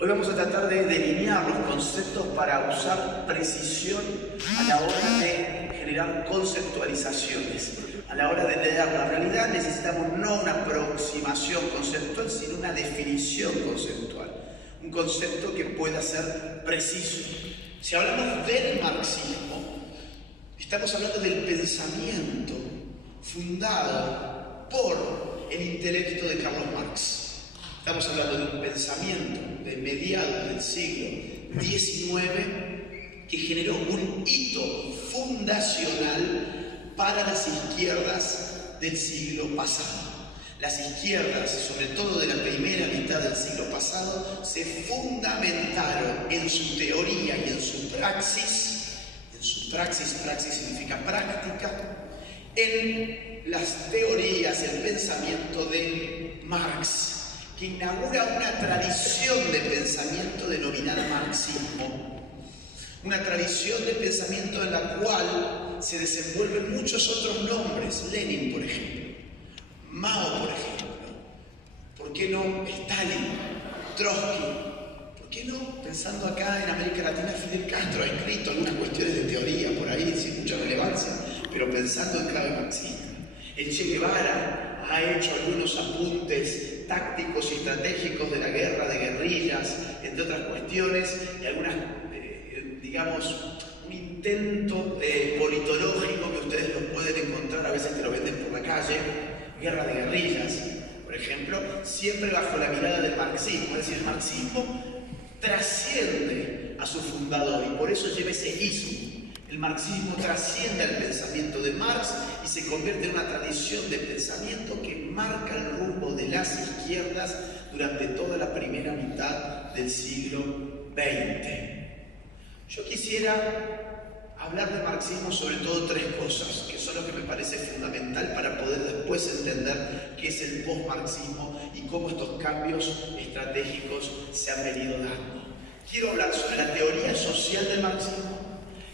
Hoy vamos a tratar de delinear los conceptos para usar precisión a la hora de generar conceptualizaciones. A la hora de leer la realidad necesitamos no una aproximación conceptual, sino una definición conceptual. Un concepto que pueda ser preciso. Si hablamos del marxismo, estamos hablando del pensamiento fundado por el intelecto de Carlos Marx. Estamos hablando de un pensamiento de mediados del siglo XIX que generó un hito fundacional para las izquierdas del siglo pasado. Las izquierdas, sobre todo de la primera mitad del siglo pasado, se fundamentaron en su teoría y en su praxis. Praxis significa práctica, en las teorías, el pensamiento de Marx, que inaugura una tradición de pensamiento denominada marxismo, una tradición de pensamiento en la cual se desenvuelven muchos otros nombres, Lenin, por ejemplo, Mao, por ejemplo, ¿por qué no Stalin, Trotsky? ¿Por qué no, pensando acá en América Latina, Fidel Castro ha escrito algunas cuestiones de teoría por ahí, sin mucha relevancia, pero pensando en clave marxista? El Che Guevara ha hecho algunos apuntes tácticos y estratégicos de la guerra de guerrillas, entre otras cuestiones, y algunas, digamos, un intento politológico que ustedes lo pueden encontrar, a veces te lo venden por la calle, guerra de guerrillas, por ejemplo, siempre bajo la mirada del marxismo. Es decir, el marxismo trasciende a su fundador y por eso lleva ese ismo. El marxismo trasciende al pensamiento de Marx y se convierte en una tradición de pensamiento que marca el rumbo de las izquierdas durante toda la primera mitad del siglo XX. Yo quisiera hablar de marxismo sobre todo tres cosas, que son lo que me parece fundamental para poder después entender qué es el post-marxismo y cómo estos cambios estratégicos se han venido dando. Quiero hablar sobre la teoría social del marxismo,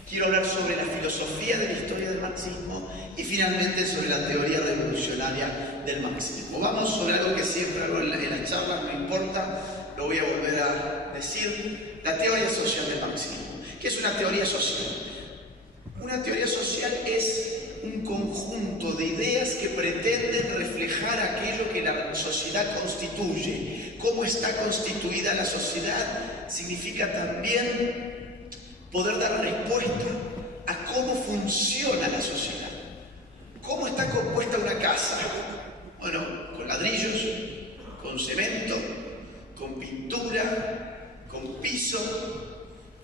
quiero hablar sobre la filosofía de la historia del marxismo y finalmente sobre la teoría revolucionaria del marxismo. Vamos sobre algo que siempre hago en las charlas, no importa, lo voy a volver a decir, la teoría social del marxismo. ¿Qué es una teoría social? Una teoría social es un conjunto de ideas que pretenden reflejar aquello que la sociedad constituye. ¿Cómo está constituida la sociedad? Significa también poder dar respuesta a cómo funciona la sociedad. ¿Cómo está compuesta una casa? Bueno, con ladrillos, con cemento, con pintura, con piso.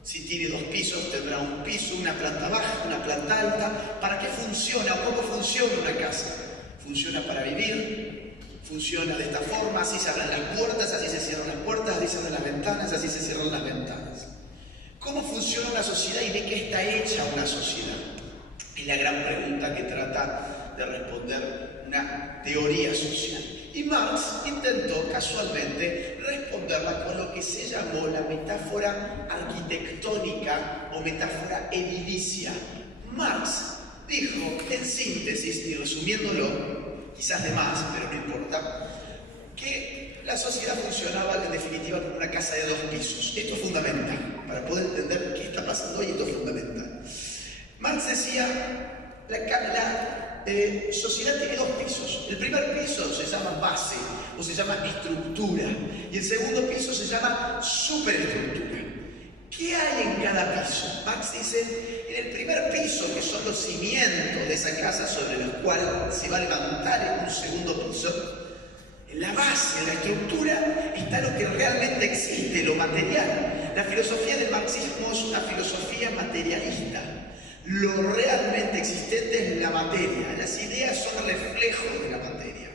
Si tiene dos pisos, tendrá un piso, una planta baja, una planta alta. ¿Para qué funciona o cómo funciona una casa? Funciona para vivir, funciona de esta forma, así se abren las puertas, así se cierran las puertas, así se abren las ventanas, así se cierran las ventanas. ¿Cómo funciona una sociedad y de qué está hecha una sociedad? Es la gran pregunta que trata de responder una teoría social. Y Marx intentó casualmente responderla con lo que se llamó la metáfora arquitectónica o metáfora edilicia. Marx dijo, en síntesis y resumiéndolo, quizás de más, pero no importa, que la sociedad funcionaba en definitiva como una casa de dos pisos. Esto es fundamental, para poder entender qué está pasando hoy, esto es fundamental. Marx decía, la sociedad tiene dos pisos. El primer piso se llama base o se llama estructura y el segundo piso se llama superestructura. ¿Qué hay en cada piso? Marx dice, en el primer piso, que son los cimientos de esa casa sobre los cuales se va a levantar en un segundo piso, en la base, en la estructura, está lo que realmente existe, lo material. La filosofía del marxismo es una filosofía materialista. Lo realmente existente es la materia. Las ideas son reflejos de la materia.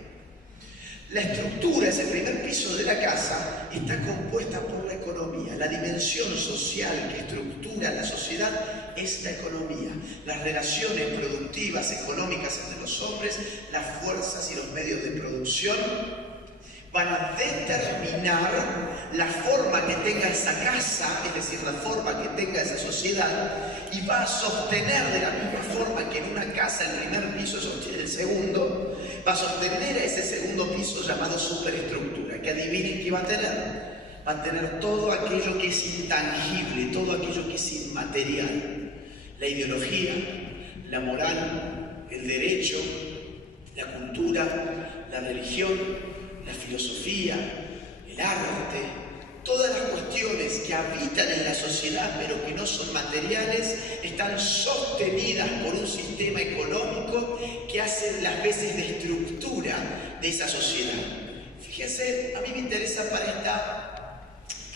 La estructura, ese primer piso de la casa, está compuesta por la economía. La dimensión social que estructura la sociedad es la economía. Las relaciones productivas, económicas entre los hombres, las fuerzas y los medios de producción van a determinar la forma que tenga esa casa, es decir, la forma que tenga esa sociedad, y va a sostener de la misma forma que en una casa el primer piso sostiene el segundo, va a sostener a ese segundo piso llamado superestructura, que adivinen qué va a tener. va a tener todo aquello que es intangible, todo aquello que es inmaterial. La ideología, la moral, el derecho, la cultura, la religión, la filosofía, el arte, todas las cuestiones que habitan en la sociedad pero que no son materiales están sostenidas por un sistema económico que hace las veces de estructura de esa sociedad. Fíjense, a mí me interesa para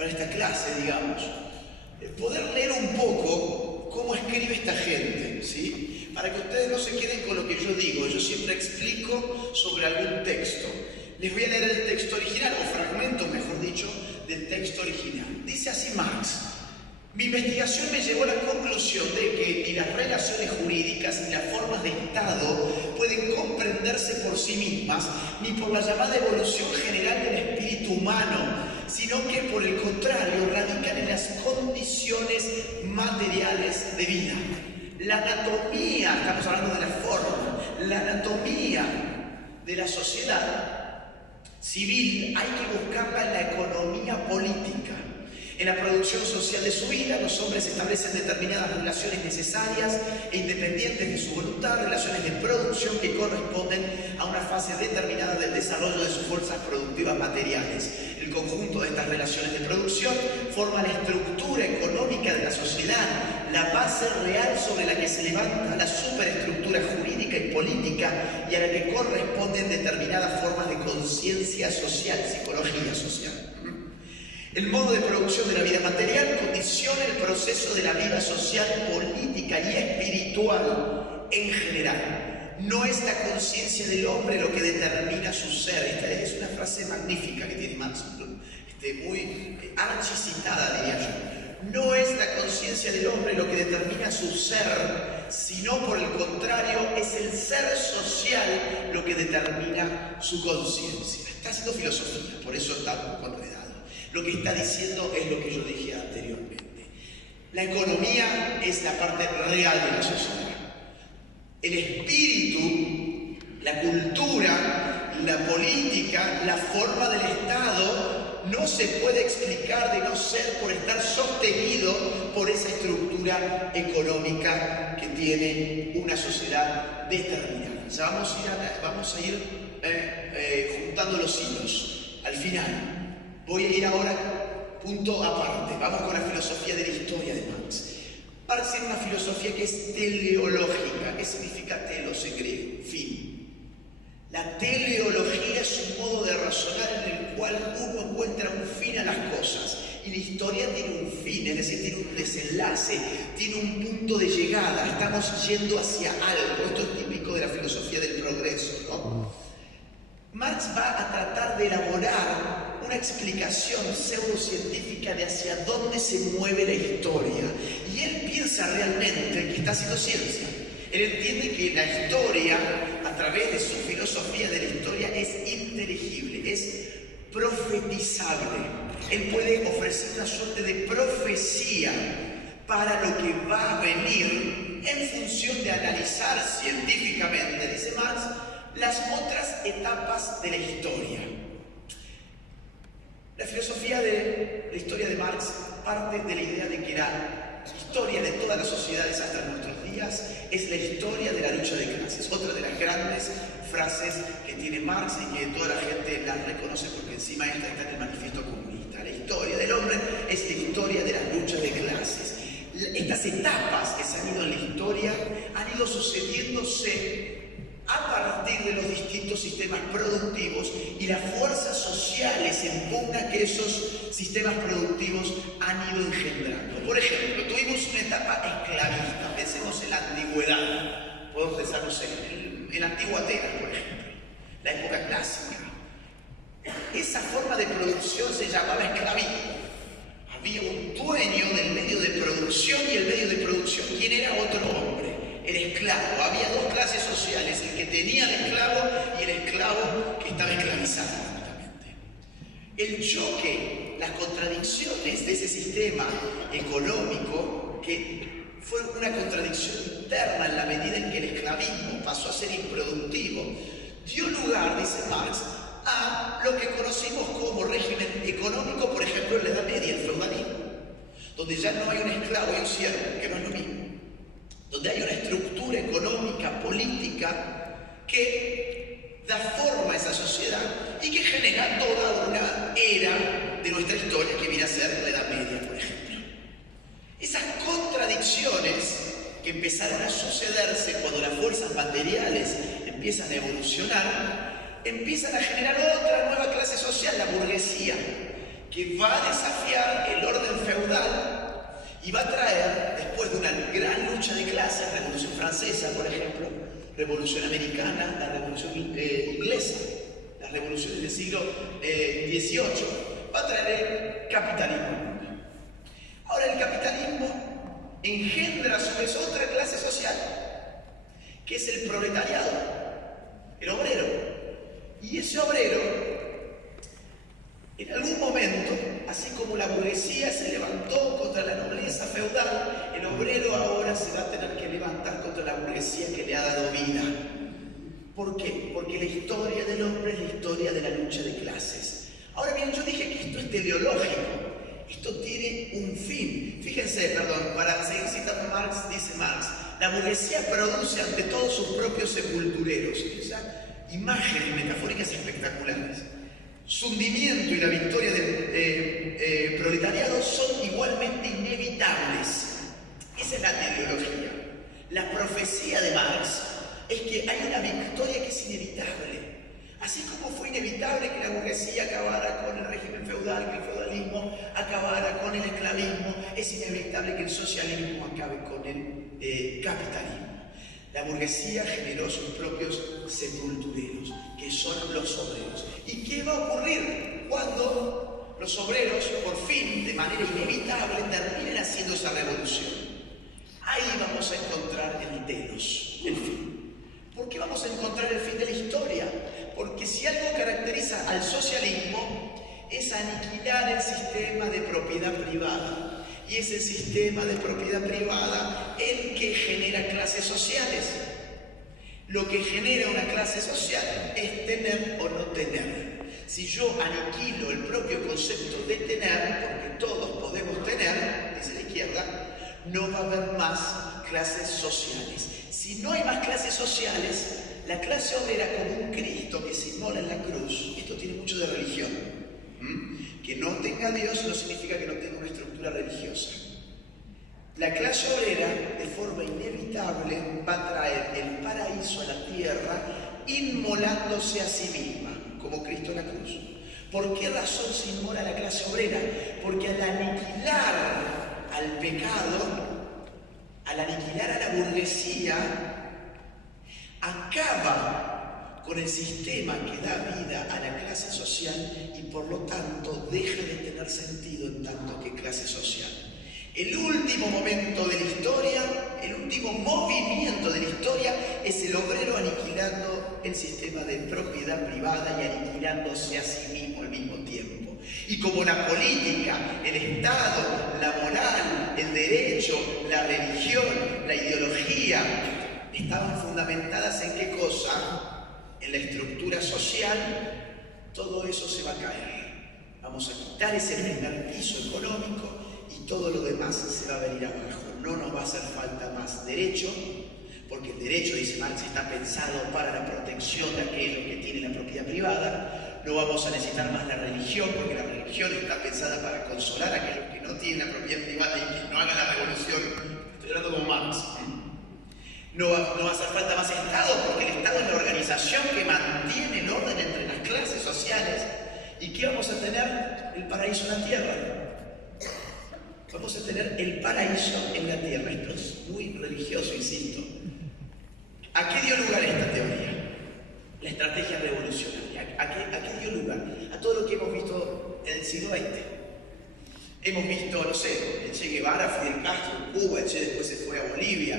esta clase, digamos, poder leer un poco cómo escribe esta gente, ¿sí? Para que ustedes no se queden con lo que yo digo. Yo siempre explico sobre algún texto. Les voy a leer el texto original, o fragmentos, mejor dicho, del texto original. Dice así Marx: mi investigación me llevó a la conclusión de que ni las relaciones jurídicas ni las formas de Estado pueden comprenderse por sí mismas, ni por la llamada evolución general del espíritu humano, sino que por el contrario radican en las condiciones materiales de vida. La anatomía, estamos hablando de la forma, la anatomía de la sociedad civil hay que buscarla en la economía política. En la producción social de su vida, los hombres establecen determinadas relaciones necesarias e independientes de su voluntad, relaciones de producción que corresponden a una fase determinada del desarrollo de sus fuerzas productivas materiales. El conjunto de estas relaciones de producción forma la estructura económica de la sociedad, la base real sobre la que se levanta la superestructura jurídica y política y a la que corresponden determinadas formas de conciencia social, psicología social. El modo de producción de la vida material condiciona el proceso de la vida social, política y espiritual en general. No es la conciencia del hombre lo que determina su ser. Esta es una frase magnífica que tiene Marx, muy archicitada, diría yo. No es la conciencia del hombre lo que determina su ser, sino por el contrario, es el ser social lo que determina su conciencia. Está haciendo filosofía, por eso está un poco enredado. Lo que está diciendo es lo que yo dije anteriormente. La economía es la parte real de la sociedad. El espíritu, la cultura, la política, la forma del Estado no se puede explicar de no ser por estar sostenido por esa estructura económica que tiene una sociedad determinada. Ya vamos a ir juntando los hilos al final. Voy a ir ahora punto aparte. Vamos con la filosofía de la historia de Marx. Marx tiene una filosofía que es teleológica. ¿Qué significa telos en griego? Fin. La teleología es un modo de razonar en el cual uno encuentra un fin a las cosas. Y la historia tiene un fin, es decir, tiene un desenlace, tiene un punto de llegada. Estamos yendo hacia algo. Esto es típico de la filosofía del progreso, ¿no? Marx va a tratar de elaborar una explicación pseudocientífica de hacia dónde se mueve la historia. Y él piensa realmente que está haciendo ciencia. Él entiende que la historia, a través de su filosofía de la historia, es inteligible, es profetizable. Él puede ofrecer una suerte de profecía para lo que va a venir en función de analizar científicamente, dice Marx, las otras etapas de la historia. La filosofía de la historia de Marx parte de la idea de que la historia de todas las sociedades hasta nuestros días es la historia de la lucha de clases. Otra de las grandes frases que tiene Marx y que toda la gente la reconoce porque encima esta está en el manifiesto comunista. La historia del hombre es la historia de las luchas de clases. Estas etapas que se han ido en la historia han ido sucediéndose a partir de los distintos sistemas productivos y las fuerzas sociales en pugna que esos sistemas productivos han ido engendrando. Por ejemplo, tuvimos una etapa esclavista, pensemos en la antigüedad, podemos pensar, no sé, en la antigua Atenas, por ejemplo, la época clásica. Esa forma de producción se llamaba esclavismo. Había un dueño del medio de producción y el medio de producción, ¿quién era? Otro hombre. El esclavo. Había dos clases sociales, el que tenía el esclavo y el esclavo que estaba esclavizado, justamente. El choque, las contradicciones de ese sistema económico, que fue una contradicción interna en la medida en que el esclavismo pasó a ser improductivo, dio lugar, dice Marx, a lo que conocimos como régimen económico, por ejemplo, en donde ya no hay un esclavo y un siervo, que no es lo mismo, donde hay una estructura económica, política, que da forma a esa sociedad y que genera toda una era de nuestra historia que viene a ser la Edad Media, por ejemplo. Esas contradicciones que empezaron a sucederse cuando las fuerzas materiales empiezan a evolucionar, empiezan a generar otra nueva clase social, la burguesía, que va a desafiar el orden feudal y va a traer, después de una gran lucha de clases, Revolución Francesa, por ejemplo, Revolución Americana, la Revolución Inglesa, las revoluciones del siglo XVIII, va a traer el capitalismo. Ahora, el capitalismo engendra sobre eso otra clase social, que es el proletariado, el obrero. Y ese obrero, en algún momento, así como la burguesía se levantó contra la nobleza feudal, el obrero ahora se va a tener que levantar contra la burguesía que le ha dado vida. ¿Por qué? Porque la historia del hombre es la historia de la lucha de clases. Ahora bien, yo dije que esto es teleológico. Esto tiene un fin. Fíjense, para seguir citando a Marx, dice Marx, la burguesía produce ante todo sus propios sepultureros. Imágenes metafóricas espectaculares. Su hundimiento y la victoria del proletariado son igualmente inevitables. Esa es la teleología. La profecía de Marx es que hay una victoria que es inevitable. Así como fue inevitable que la burguesía acabara con el régimen feudal, que el feudalismo acabara con el esclavismo, es inevitable que el socialismo acabe con el capitalismo. La burguesía generó sus propios sepultureros, que son los obreros. ¿Y qué va a ocurrir cuando los obreros, por fin, de manera inevitable, terminen haciendo esa revolución? Ahí vamos a encontrar el telos, el fin. ¿Por qué vamos a encontrar el fin de la historia? Porque si algo caracteriza al socialismo es aniquilar el sistema de propiedad privada. Y es el sistema de propiedad privada el que genera clases sociales. Lo que genera una clase social es tener o no tener. Si yo aniquilo el propio concepto de tener, porque todos podemos tener, dice la izquierda, no va a haber más clases sociales. Si no hay más clases sociales, la clase obrera como un Cristo que se inmola en la cruz, esto tiene mucho de religión. Que no tenga Dios no significa que no tenga una estructura religiosa. La clase obrera, de forma inevitable, va a traer el paraíso a la tierra inmolándose a sí misma, como Cristo en la cruz. ¿Por qué razón se inmola la clase obrera? Porque al aniquilar al pecado, al aniquilar a la burguesía, acaba con el sistema que da vida a la clase social y por lo tanto deja de tener sentido en tanto que clase social. El último momento de la historia, el último movimiento de la historia es el obrero aniquilando el sistema de propiedad privada y aniquilándose a sí mismo al mismo tiempo. Y como la política, el Estado, la moral, el derecho, la religión, la ideología estaban fundamentadas en qué cosa? En la estructura social, todo eso se va a caer. Vamos a quitar ese primer piso económico y todo lo demás se va a venir abajo. No nos va a hacer falta más derecho, porque el derecho, dice Marx, está pensado para la protección de aquellos que tienen la propiedad privada. No vamos a necesitar más la religión, porque la religión está pensada para consolar a aquellos que no tienen la propiedad privada y que no hagan la revolución. Estoy hablando como Marx. No va a hacer falta más Estado, porque el Estado es la organización que mantiene el orden entre las clases sociales. ¿Y qué vamos a tener? El paraíso en la tierra. Vamos a tener el paraíso en la tierra. Esto es muy religioso, insisto. ¿A qué dio lugar esta teoría? La estrategia revolucionaria. ¿A qué dio lugar? A todo lo que hemos visto en el siglo XX. Hemos visto, no sé, el Che Guevara, Fidel Castro en Cuba, el Che después se fue a Bolivia,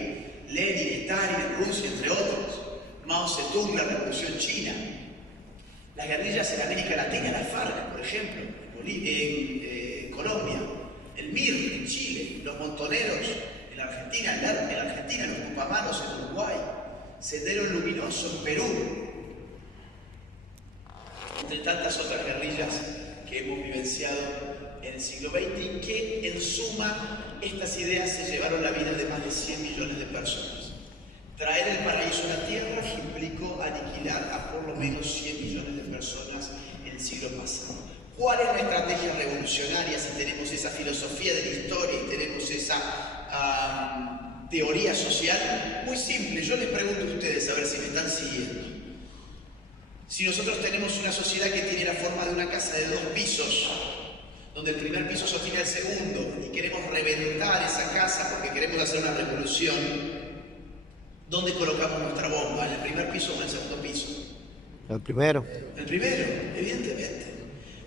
Lenin, Stalin en Rusia, entre otros, Mao Zedong, la Revolución China, las guerrillas en América Latina, la FARC, por ejemplo, en Colombia, el MIR en Chile, los montoneros en la Argentina, los tupamaros en Uruguay, Sendero Luminoso en Perú, entre tantas otras guerrillas que hemos vivenciado en el siglo XX y que en suma estas ideas se llevaron la vida de más de 100 millones de personas. Traer el paraíso a la tierra implicó aniquilar a por lo menos 100 millones de personas en el siglo pasado. ¿Cuál es la estrategia revolucionaria si tenemos esa filosofía de la historia y tenemos esa teoría social? Muy simple, yo les pregunto a ustedes a ver si me están siguiendo. Si nosotros tenemos una sociedad que tiene la forma de una casa de 2 pisos, donde el primer piso sostiene al segundo, y queremos reventar esa casa porque queremos hacer una revolución, ¿dónde colocamos nuestra bomba? ¿En el primer piso o en el segundo piso? El primero. El primero, evidentemente.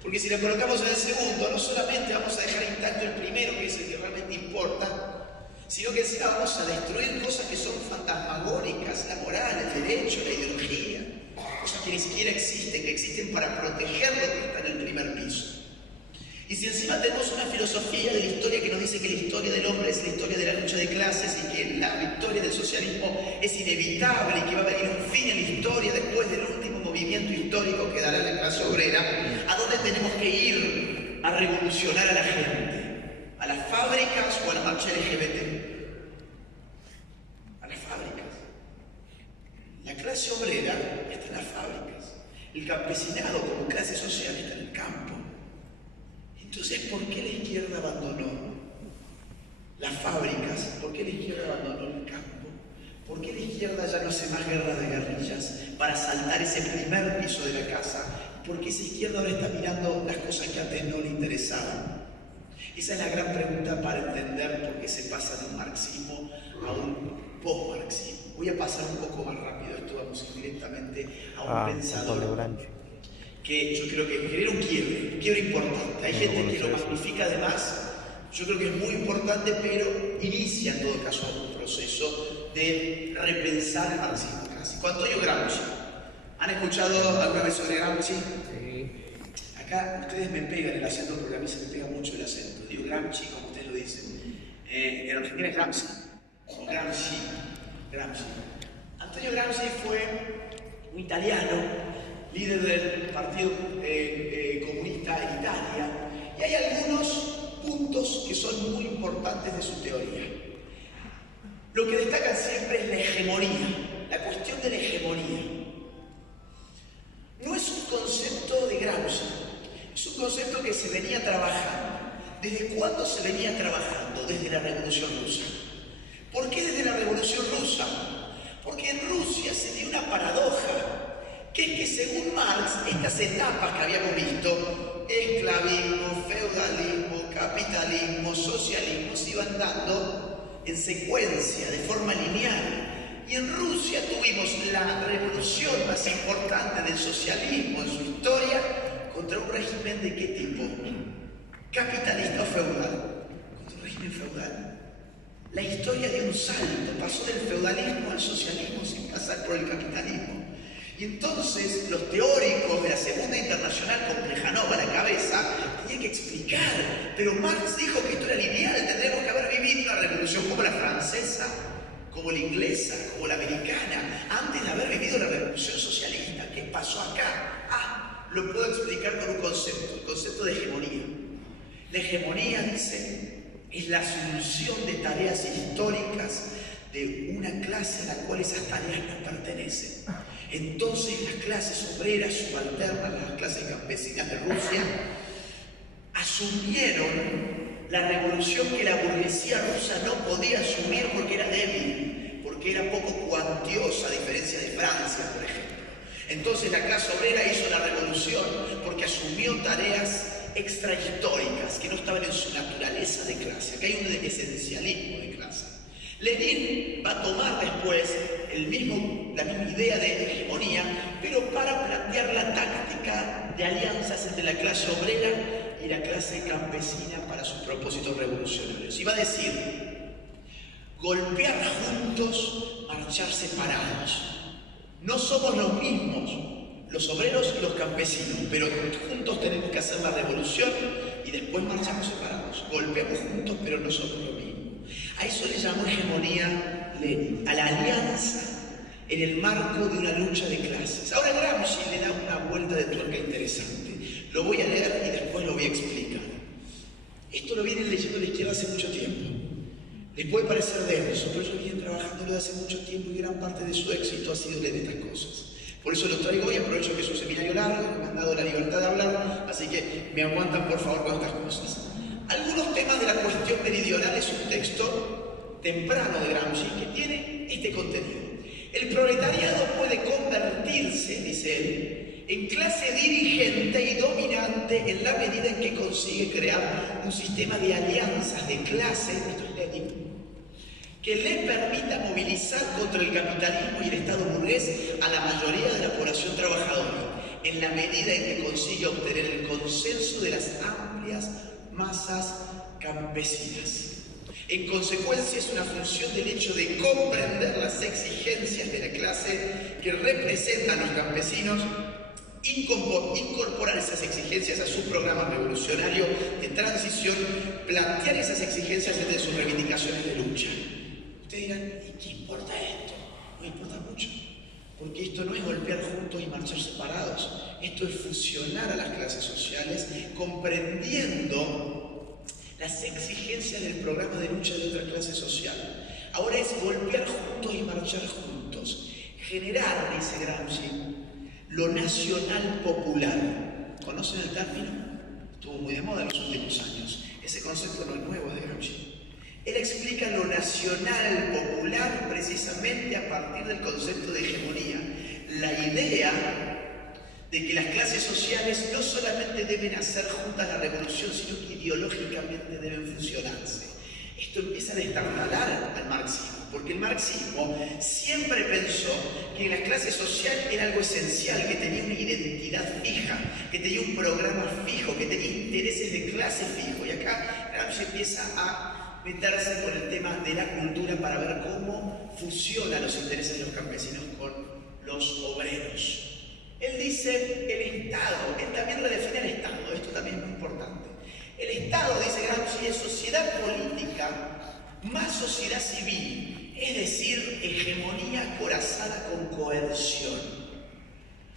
Porque si la colocamos en el segundo, no solamente vamos a dejar intacto el primero, que es el que realmente importa, sino que encima vamos a destruir cosas que son fantasmagóricas, la moral, el derecho, la ideología, cosas que ni siquiera existen, que existen para proteger lo que está en el primer piso. Y si encima tenemos una filosofía de la historia que nos dice que la historia del hombre es la historia de la lucha de clases y que la victoria del socialismo es inevitable y que va a venir un fin en la historia después del último movimiento histórico que dará la clase obrera, ¿a dónde tenemos que ir a revolucionar a la gente? ¿A las fábricas o a la marcha LGBT? A las fábricas. La clase obrera está en las fábricas. El campesinado como clase social está en el campo. Entonces, ¿por qué la izquierda abandonó las fábricas? ¿Por qué la izquierda abandonó el campo? ¿Por qué la izquierda ya no hace más guerra de guerrillas para saltar ese primer piso de la casa? ¿Por qué esa izquierda ahora está mirando las cosas que antes no le interesaban? Esa es la gran pregunta para entender por qué se pasa de un marxismo a un post-marxismo. Voy a pasar un poco más rápido, esto vamos a ir directamente a un pensador que yo creo que genera un quiebre importante. Hay gente que lo magnifica además, yo creo que es muy importante, pero inicia en todo caso un proceso de repensar el marxismo clásico. Antonio Gramsci. ¿Han escuchado alguna vez sobre Gramsci? Sí. Acá ustedes me pegan el acento porque a mí se me pega mucho el acento. Digo Gramsci, como ustedes lo dicen. En Argentina es Gramsci. O Gramsci. Antonio Gramsci fue un italiano, líder del Partido Comunista en Italia, y hay algunos puntos que son muy importantes de su teoría. Lo que destacan siempre es la hegemonía, la cuestión de la hegemonía. No es un concepto de Gramsci, es un concepto que se venía trabajando. ¿Desde cuándo se venía trabajando? Desde la Revolución Rusa. ¿Por qué desde la Revolución Rusa? Porque en Rusia se dio una paradoja, que es que según Marx, estas etapas que habíamos visto, esclavismo, feudalismo, capitalismo, socialismo, se iban dando en secuencia, de forma lineal. Y en Rusia tuvimos la revolución más importante del socialismo en su historia contra un régimen de qué tipo? ¿Capitalista o feudal? Contra un régimen feudal. La historia dio un salto, pasó del feudalismo al socialismo sin pasar por el capitalismo. Y entonces los teóricos de la Segunda Internacional con Plejánov a la cabeza tenían que explicar, pero Marx dijo que esto era lineal, tendríamos que haber vivido una revolución como la francesa, como la inglesa, como la americana, antes de haber vivido la revolución socialista. ¿Qué pasó acá? Lo puedo explicar con un concepto, el concepto de hegemonía. La hegemonía, dice, es la asunción de tareas históricas de una clase a la cual esas tareas no pertenecen. Entonces las clases obreras subalternas, las clases campesinas de Rusia, asumieron la revolución que la burguesía rusa no podía asumir porque era débil, porque era poco cuantiosa, a diferencia de Francia, por ejemplo. Entonces la clase obrera hizo la revolución porque asumió tareas extrahistóricas que no estaban en su naturaleza de clase. Acá hay un esencialismo de clase. Lenin va a tomar después la misma idea de hegemonía, pero para plantear la táctica de alianzas entre la clase obrera y la clase campesina para sus propósitos revolucionarios. Y va a decir, golpear juntos, marchar separados. No somos los mismos, los obreros y los campesinos, pero juntos tenemos que hacer la revolución y después marchamos separados. Golpeamos juntos, pero no somos lo mismo. A eso le llamó hegemonía Lenin, a la alianza en el marco de una lucha de clases. Ahora Gramsci le da una vuelta de tuerca interesante. Lo voy a leer y después lo voy a explicar. Esto lo vienen leyendo la izquierda hace mucho tiempo. Les puede parecer denso, pero ellos vienen trabajándolo hace mucho tiempo y gran parte de su éxito ha sido leer estas cosas. Por eso lo traigo y aprovecho que es un seminario largo, que me han dado la libertad de hablar, así que me aguantan por favor con estas cosas. Algunos temas de la cuestión meridional es un texto temprano de Gramsci que tiene este contenido. El proletariado puede convertirse, dice él, en clase dirigente y dominante en la medida en que consigue crear un sistema de alianzas de clase, esto es Lenin, que le permita movilizar contra el capitalismo y el Estado burgués a la mayoría de la población trabajadora, en la medida en que consigue obtener el consenso de las amplias masas campesinas. En consecuencia, es una función del hecho de comprender las exigencias de la clase que representan los campesinos, incorporar esas exigencias a su programa revolucionario de transición, plantear esas exigencias desde sus reivindicaciones de lucha. Ustedes dirán, ¿y qué importa esto? No importa mucho, porque esto no es golpear juntos y marchar separados. Esto es fusionar a las clases sociales, comprendiendo las exigencias del programa de lucha de otra clase social. Ahora es golpear juntos y marchar juntos. Generar, dice Gramsci, lo nacional popular. ¿Conocen el término? Estuvo muy de moda en los últimos años. Ese concepto no es nuevo de Gramsci. Él explica lo nacional popular precisamente a partir del concepto de hegemonía. La idea de que las clases sociales no solamente deben hacer juntas la revolución, sino que ideológicamente deben fusionarse. Esto empieza a destartalar al marxismo, porque el marxismo siempre pensó que la clase social era algo esencial, que tenía una identidad fija, que tenía un programa fijo, que tenía intereses de clase fijo. Y acá Gramsci empieza a meterse con el tema de la cultura para ver cómo fusionan los intereses de los campesinos con los obreros. Él dice el Estado, él también redefine el Estado, esto también es muy importante. El Estado, dice Gramsci, es sociedad política más sociedad civil, es decir, hegemonía acorazada con coerción.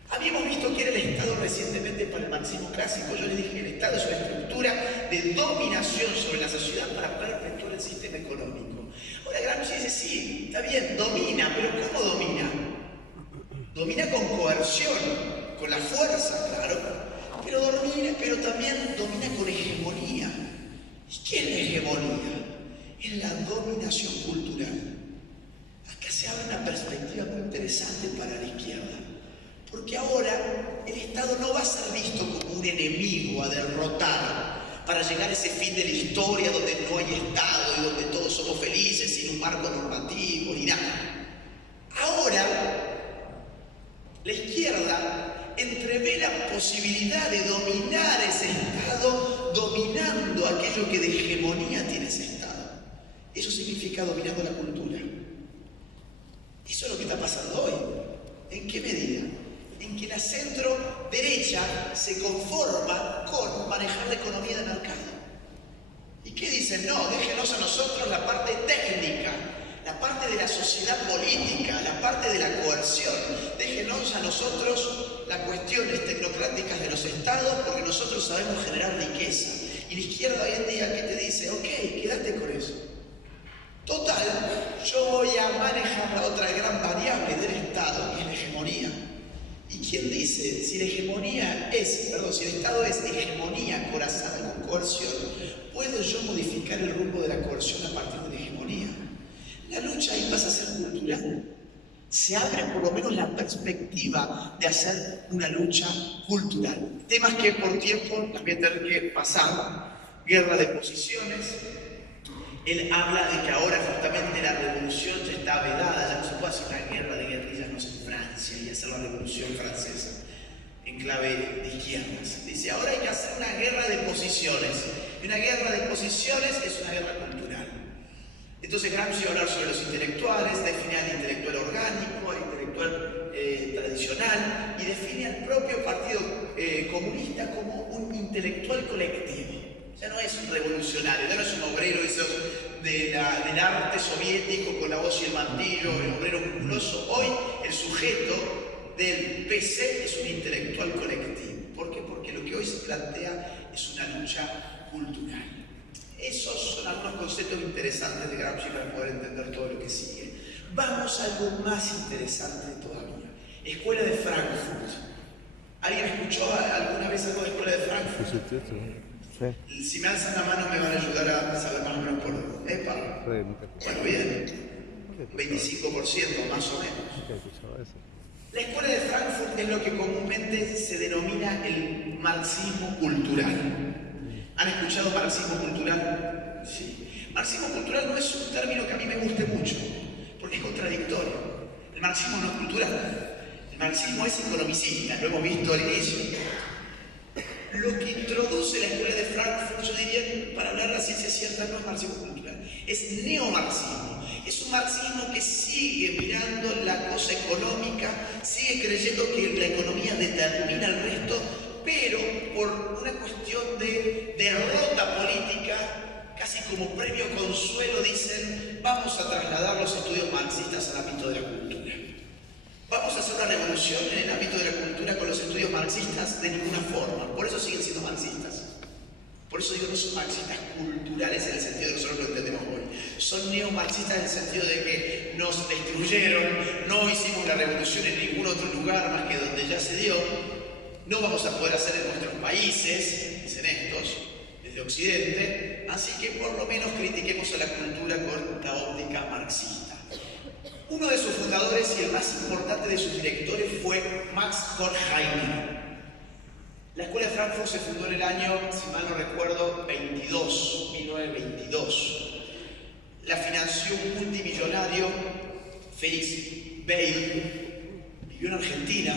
Habíamos visto que era el Estado recientemente para el marxismo clásico. Yo les dije que el Estado es una estructura de dominación sobre la sociedad para perpetuar el sistema económico. Ahora Gramsci dice, sí, está bien, domina, pero ¿cómo domina? Domina con coerción, con la fuerza, claro, pero también domina con hegemonía. ¿Y qué es la hegemonía? Es la dominación cultural. Acá se abre una perspectiva muy interesante para la izquierda, porque ahora el Estado no va a ser visto como un enemigo a derrotar para llegar a ese fin de la historia donde no hay Estado y donde todos somos felices sin un marco normativo ni nada. Ahora la izquierda entrevé la posibilidad de dominar ese Estado dominando aquello que de hegemonía tiene ese Estado. Eso significa dominando la cultura. Eso es lo que está pasando hoy. ¿En qué medida? En que la centro derecha se conforma con manejar la economía de mercado. ¿Y qué dicen? No, déjenos a nosotros la parte técnica, la parte de la sociedad política, la parte de la coerción. Déjenos a nosotros las cuestiones tecnocráticas de los estados, porque nosotros sabemos generar riqueza. Y la izquierda hoy en día, ¿qué te dice? Ok, quédate con eso. Total, yo voy a manejar la otra gran variable del Estado, que es la hegemonía. ¿Y quién dice? Si el Estado es hegemonía acorazada con coerción, ¿puedo yo modificar el rumbo de la coerción a partir de la hegemonía? La lucha ahí pasa a ser cultural. Se abre por lo menos la perspectiva de hacer una lucha cultural. Temas que por tiempo las voy a tener que pasar. Guerra de posiciones. Él habla de que ahora justamente la revolución ya está vedada, ya no se puede hacer una guerra de guerrillas en Francia y hacer la revolución francesa en clave de izquierdas. Dice, ahora hay que hacer una guerra de posiciones. Y una guerra de posiciones es una guerra cultural. Entonces Gramsci va a hablar sobre los intelectuales, define al intelectual orgánico, al intelectual tradicional, y define al propio Partido Comunista como un intelectual colectivo. Ya no es un revolucionario, ya no es un obrero del arte soviético con la voz y el martillo, el obrero musculoso. Hoy el sujeto del PC es un intelectual colectivo. ¿Por qué? Porque lo que hoy se plantea es una lucha cultural. conceptos interesantes de Gramsci para poder entender todo lo que sigue. Vamos a algo más interesante todavía. Escuela de Frankfurt. ¿Alguien escuchó alguna vez algo de Escuela de Frankfurt? Sí. Si me alzan la mano me van a ayudar a saber más o menos por dónde. ¡Epa! Bueno, bien. 25% más o menos. La Escuela de Frankfurt es lo que comúnmente se denomina el marxismo cultural. ¿Han escuchado marxismo cultural? Sí. Marxismo cultural no es un término que a mí me guste mucho, porque es contradictorio. El marxismo no es cultural. El marxismo es economicista, lo hemos visto al inicio. Lo que introduce la Escuela de Frankfurt, yo diría, para hablar de la ciencia cierta, no es marxismo cultural, es neomarxismo. Es un marxismo que sigue mirando la cosa económica, sigue creyendo que la economía determina el resto, pero por una cuestión de derrota política, casi como premio consuelo, dicen: vamos a trasladar los estudios marxistas al ámbito de la cultura. ¿Vamos a hacer una revolución en el ámbito de la cultura con los estudios marxistas? De ninguna forma. Por eso siguen siendo marxistas. Por eso digo, no son marxistas culturales en el sentido de que nosotros lo entendemos hoy. Son neomarxistas en el sentido de que nos destruyeron, no hicimos la revolución en ningún otro lugar más que donde ya se dio, no vamos a poder hacer en nuestros países, dicen estos, desde Occidente, así que por lo menos critiquemos a la cultura con la óptica marxista. Uno de sus fundadores y el más importante de sus directores fue Max Horkheimer. La Escuela de Frankfurt se fundó en el año, si mal no recuerdo, 1922. La financió un multimillonario, Felix Weil, vivió en Argentina,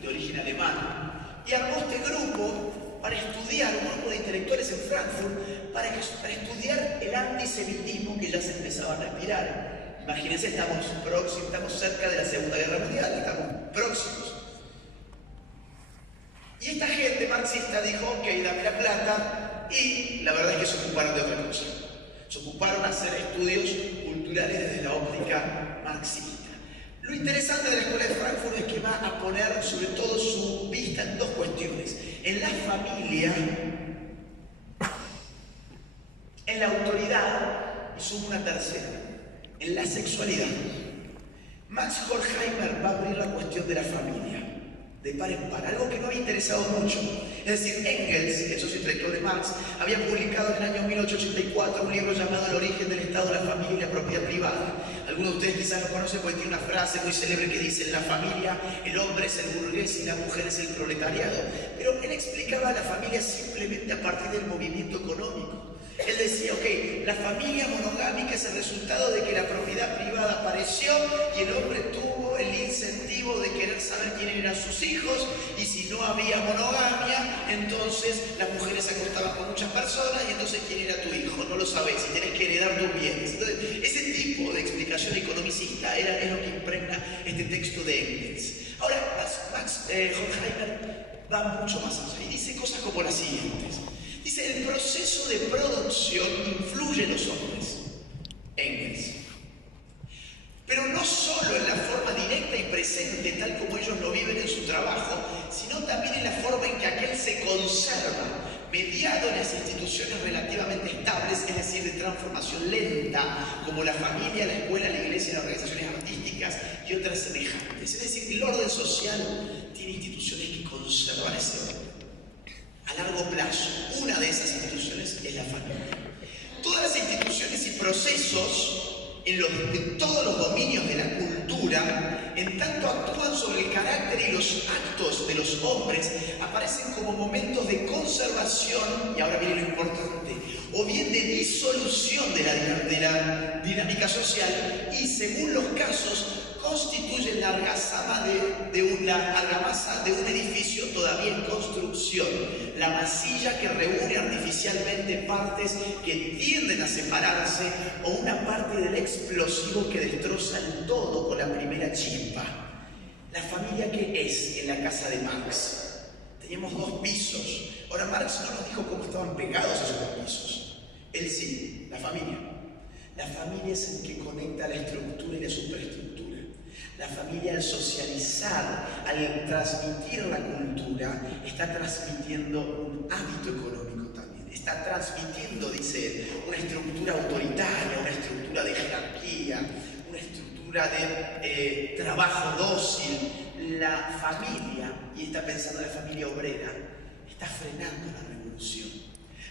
de origen alemán, y armó este grupo para estudiar, un grupo de intelectuales en Frankfurt, para estudiar el antisemitismo que ya se empezaba a respirar. Imagínense, estamos cerca de la Segunda Guerra Mundial, estamos próximos. Y esta gente marxista dijo: ok, dame la plata, y la verdad es que se ocuparon de otra cosa. Se ocuparon de hacer estudios culturales desde la óptica marxista. Lo interesante de la Escuela de Frankfurt es que va a poner sobre todo su vista en dos cuestiones: en la familia, en la autoridad, y sumo una tercera, en la sexualidad. Max Horkheimer va a abrir la cuestión de la familia, de par en par, algo que no había interesado mucho. Es decir, Engels, el socio intelectual de Marx, había publicado en el año 1884 un libro llamado El origen del Estado, la familia y la propiedad privada. Algunos de ustedes quizás lo conocen porque tiene una frase muy célebre que dice: en la familia el hombre es el burgués y la mujer es el proletariado. Pero él explicaba la familia simplemente a partir del movimiento económico. Él decía: ok, la familia monogámica es el resultado de que la propiedad privada apareció y el hombre tuvo el incentivo de querer saber quién eran sus hijos, y si no había monogamia, entonces las mujeres se acostaban con muchas personas, y entonces quién era tu hijo, no lo sabes, y tenés que heredar tus bienes. Entonces, ese tipo de explicación economicista es lo que impregna este texto de Engels. Ahora, Max Horkheimer va mucho más allá y dice cosas como las siguientes. Dice: el proceso de producción influye en los hombres, Engels, pero no solo en la forma directa y presente, tal como ellos lo viven en su trabajo, sino también en la forma en que aquel se conserva, mediado en las instituciones relativamente estables, es decir, de transformación lenta, como la familia, la escuela, la iglesia, las organizaciones artísticas y otras semejantes. Es decir, el orden social tiene instituciones que conservan ese orden a largo plazo. Una de esas instituciones es la familia. Todas las instituciones y procesos en todos los dominios de la cultura, en tanto actúan sobre el carácter y los actos de los hombres, aparecen como momentos de conservación, y ahora viene lo importante, o bien de disolución de la dinámica social, y según los casos constituyen la argamasa de un edificio todavía en construcción, la masilla que reúne artificialmente partes que tienden a separarse, o una parte del explosivo que destroza el todo con la primera chispa. ¿La familia qué es en la casa de Marx? Teníamos 2 pisos. Ahora, Marx no nos dijo cómo estaban pegados esos 2 pisos. Él sí, la familia. La familia es el que conecta la estructura y la superestructura. La familia, al socializar, al transmitir la cultura, está transmitiendo un hábito económico también. está transmitiendo, dice él, una estructura autoritaria, una estructura de jerarquía, una estructura de trabajo dócil. La familia, y está pensando en la familia obrera, está frenando la revolución.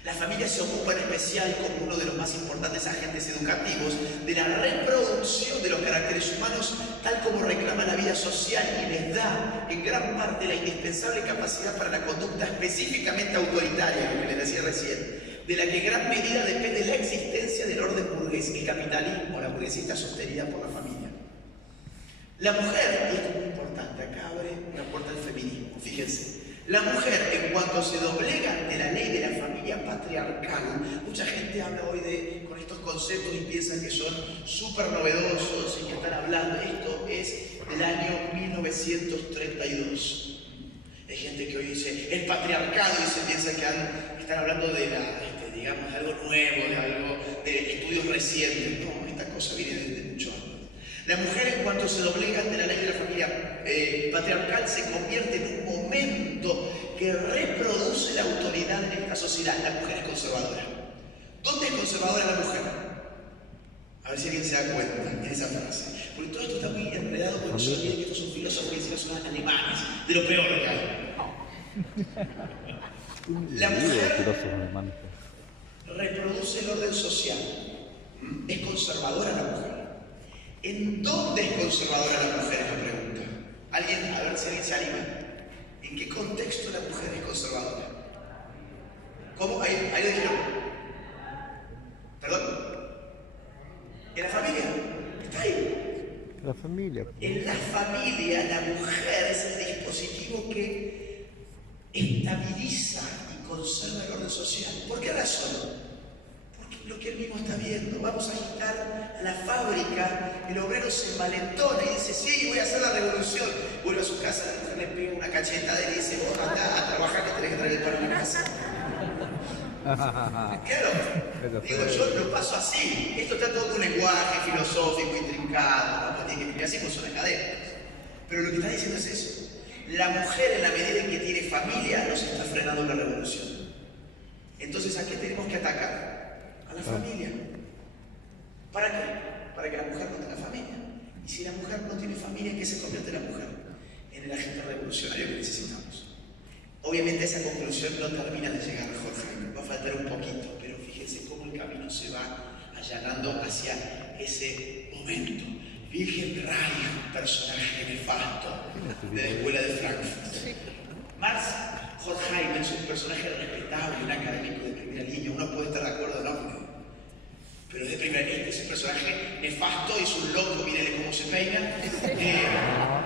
La familia se ocupa en especial, como uno de los más importantes agentes educativos, de la reproducción de los caracteres humanos, tal como reclama la vida social, y les da en gran parte la indispensable capacidad para la conducta específicamente autoritaria, lo que les decía recién, de la que en gran medida depende la existencia del orden burgués, el capitalismo, la burguesía está sostenida por la familia. La mujer, y esto es muy importante, acá abre una puerta al feminismo, fíjense. La mujer, en cuanto se doblega ante la ley de la familia patriarcal, mucha gente habla hoy con estos conceptos y piensa que son súper novedosos y que están hablando. Esto es del año 1932. Hay gente que hoy dice el patriarcado y se piensa que están hablando de digamos, de algo nuevo, de estudios recientes. No, esta cosa viene desde mucho antes. La mujer, en cuanto se doblega ante la ley de la familia patriarcal, se convierte en un momento que reproduce la autoridad en esta sociedad. La mujer es conservadora. ¿Dónde es conservadora la mujer? A ver si alguien se da cuenta en esa frase. Porque todo esto está muy enredado con los sonidos, que estos son filósofos y son alemanes, de lo peor que hay. La mujer reproduce el orden social. Es conservadora la mujer. ¿En dónde es conservadora la mujer? Es la pregunta. ¿Alguien? A ver si alguien se anima. ¿En qué contexto la mujer es conservadora? ¿Cómo? Ahí lo dijeron. ¿Perdón? ¿En la familia? ¿Está ahí? La familia. En la familia, la mujer es el dispositivo que estabiliza y conserva el orden social. ¿Por qué razón? Lo que él mismo está viendo. Vamos a agitar a la fábrica, el obrero se envalentona y dice, sí, voy a hacer la revolución. Vuelve a su casa, la mujer le pega una cachetada y le dice, vos andá a trabajar que tenés que traer el pan a la casa. Claro, digo, yo lo paso así. Esto está todo un lenguaje filosófico, intrincado, no tiene que escribir así, pues son académicos. Pero lo que está diciendo es eso. La mujer, en la medida en que tiene familia, nos está frenando la revolución. Entonces, ¿a qué tenemos que atacar? A la familia. ¿Para qué? Para que la mujer no tenga familia. Y si la mujer no tiene familia, ¿en qué se convierte la mujer? En el agente revolucionario que necesitamos. Obviamente esa conclusión no termina de llegar a Jorge, va a faltar un poquito, pero fíjense cómo el camino se va allanando hacia ese momento. Wilhelm Reich, un personaje nefasto de la escuela de Frankfurt. Max Horkheimer es un personaje respetable, un académico de primera línea, uno puede estar de acuerdo o no, pero es de primera línea, es un personaje nefasto, es un loco, mírenle cómo se peina.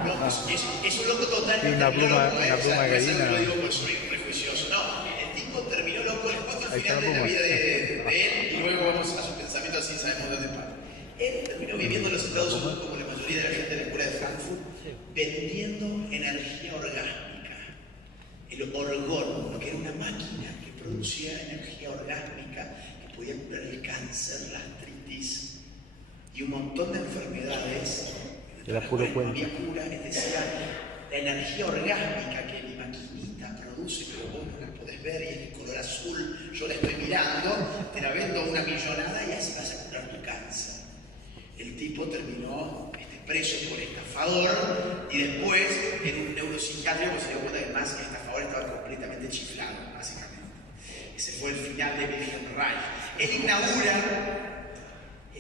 No, es un loco totalmente una pluma, loco, una pluma gallina. No lo digo porque soy prejuicioso, no. El tipo terminó loco después del final de la vida de él y luego vamos a su pensamiento así sabemos dónde para. Él terminó viviendo en los Estados Unidos como la mayoría de la gente de la escuela de Frankfurt, vendiendo energía orgásmica. El orgón, lo que era una máquina que producía energía orgásmica que podía curar el cáncer, la artritis y un montón de enfermedades. Era puro cuento. No había cura, él decía, la energía orgásmica que mi maquinita produce, pero vos no la podés ver y es de color azul, yo la estoy mirando, te la vendo una millonada y así vas a curar tu cáncer. El tipo terminó preso por estafador y después en un neuropsiquiátrico se dio cuenta que más que estafador estaba completamente chiflado, básicamente. Ese fue el final de Wilhelm Reich. Él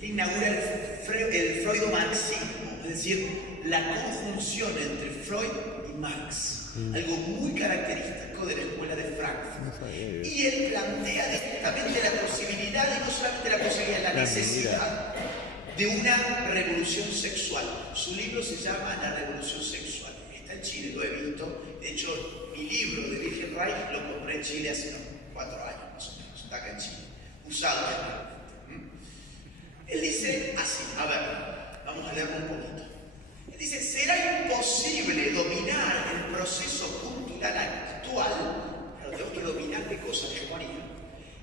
inaugura el freudomarxismo, es decir, la conjunción entre Freud y Marx, algo muy característico de la escuela de Frankfurt. Y él plantea directamente la posibilidad, y no solamente la posibilidad, la necesidad de una revolución sexual. Su libro se llama La Revolución Sexual. Está en Chile, lo he visto. De hecho, mi libro de Wilhelm Reich lo compré en Chile hace unos 4 años más o menos. Está acá en Chile. Usado ya. Él dice así, a ver, vamos a leerlo un poquito. Él dice, será imposible dominar el proceso cultural actual. Pero tengo que dominar qué cosa, de hegemonía.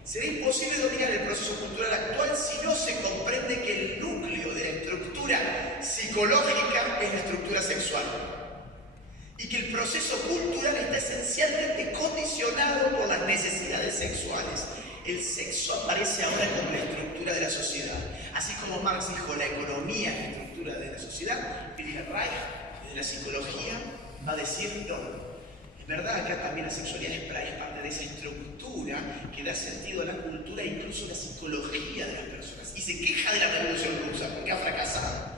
Será imposible dominar el proceso cultural actual si no se comprende que el núcleo de la estructura psicológica es la estructura sexual y que el proceso cultural está esencialmente condicionado por las necesidades sexuales. el sexo aparece ahora como la estructura de la sociedad. Así como Marx dijo, la economía es la estructura de la sociedad, Wilhelm Reich, desde la psicología, va a decir, no. En verdad, acá también la sexualidad es parte de esa estructura que da sentido a la cultura e incluso a la psicología de las personas. Y se queja de la Revolución Rusa porque ha fracasado.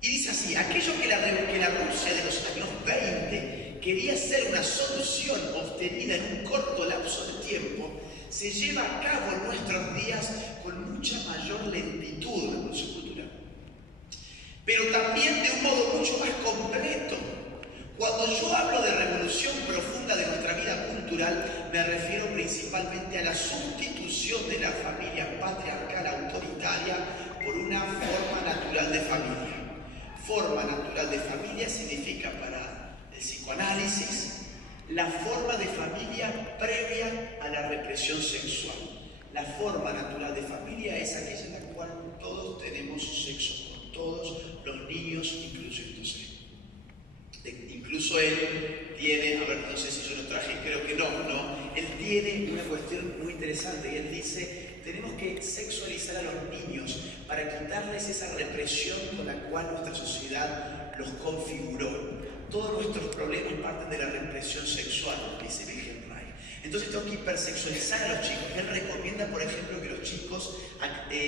Y dice así, aquello que la Rusia de los años 20 quería ser una solución obtenida en un corto lapso de tiempo, se lleva a cabo en nuestros días con mucha mayor lentitud en la revolución cultural. Pero también de un modo mucho más completo. Cuando yo hablo de revolución profunda de nuestra vida cultural, me refiero principalmente a la sustitución de la familia patriarcal autoritaria por una forma natural de familia. Forma natural de familia significa para el psicoanálisis la forma de familia previa a la represión sexual. La forma natural de familia es aquella en la cual todos tenemos sexo con todos, los niños incluyéndose. Incluso él tiene, a ver, no sé si yo lo traje, creo que no, él tiene una cuestión muy interesante y él dice, tenemos que sexualizar a los niños para quitarles esa represión con la cual nuestra sociedad los configuró. Todos nuestros problemas parten de la represión sexual, dice Wilhelm Reich. Entonces tengo que hipersexualizar a los chicos. Él recomienda, por ejemplo, que los chicos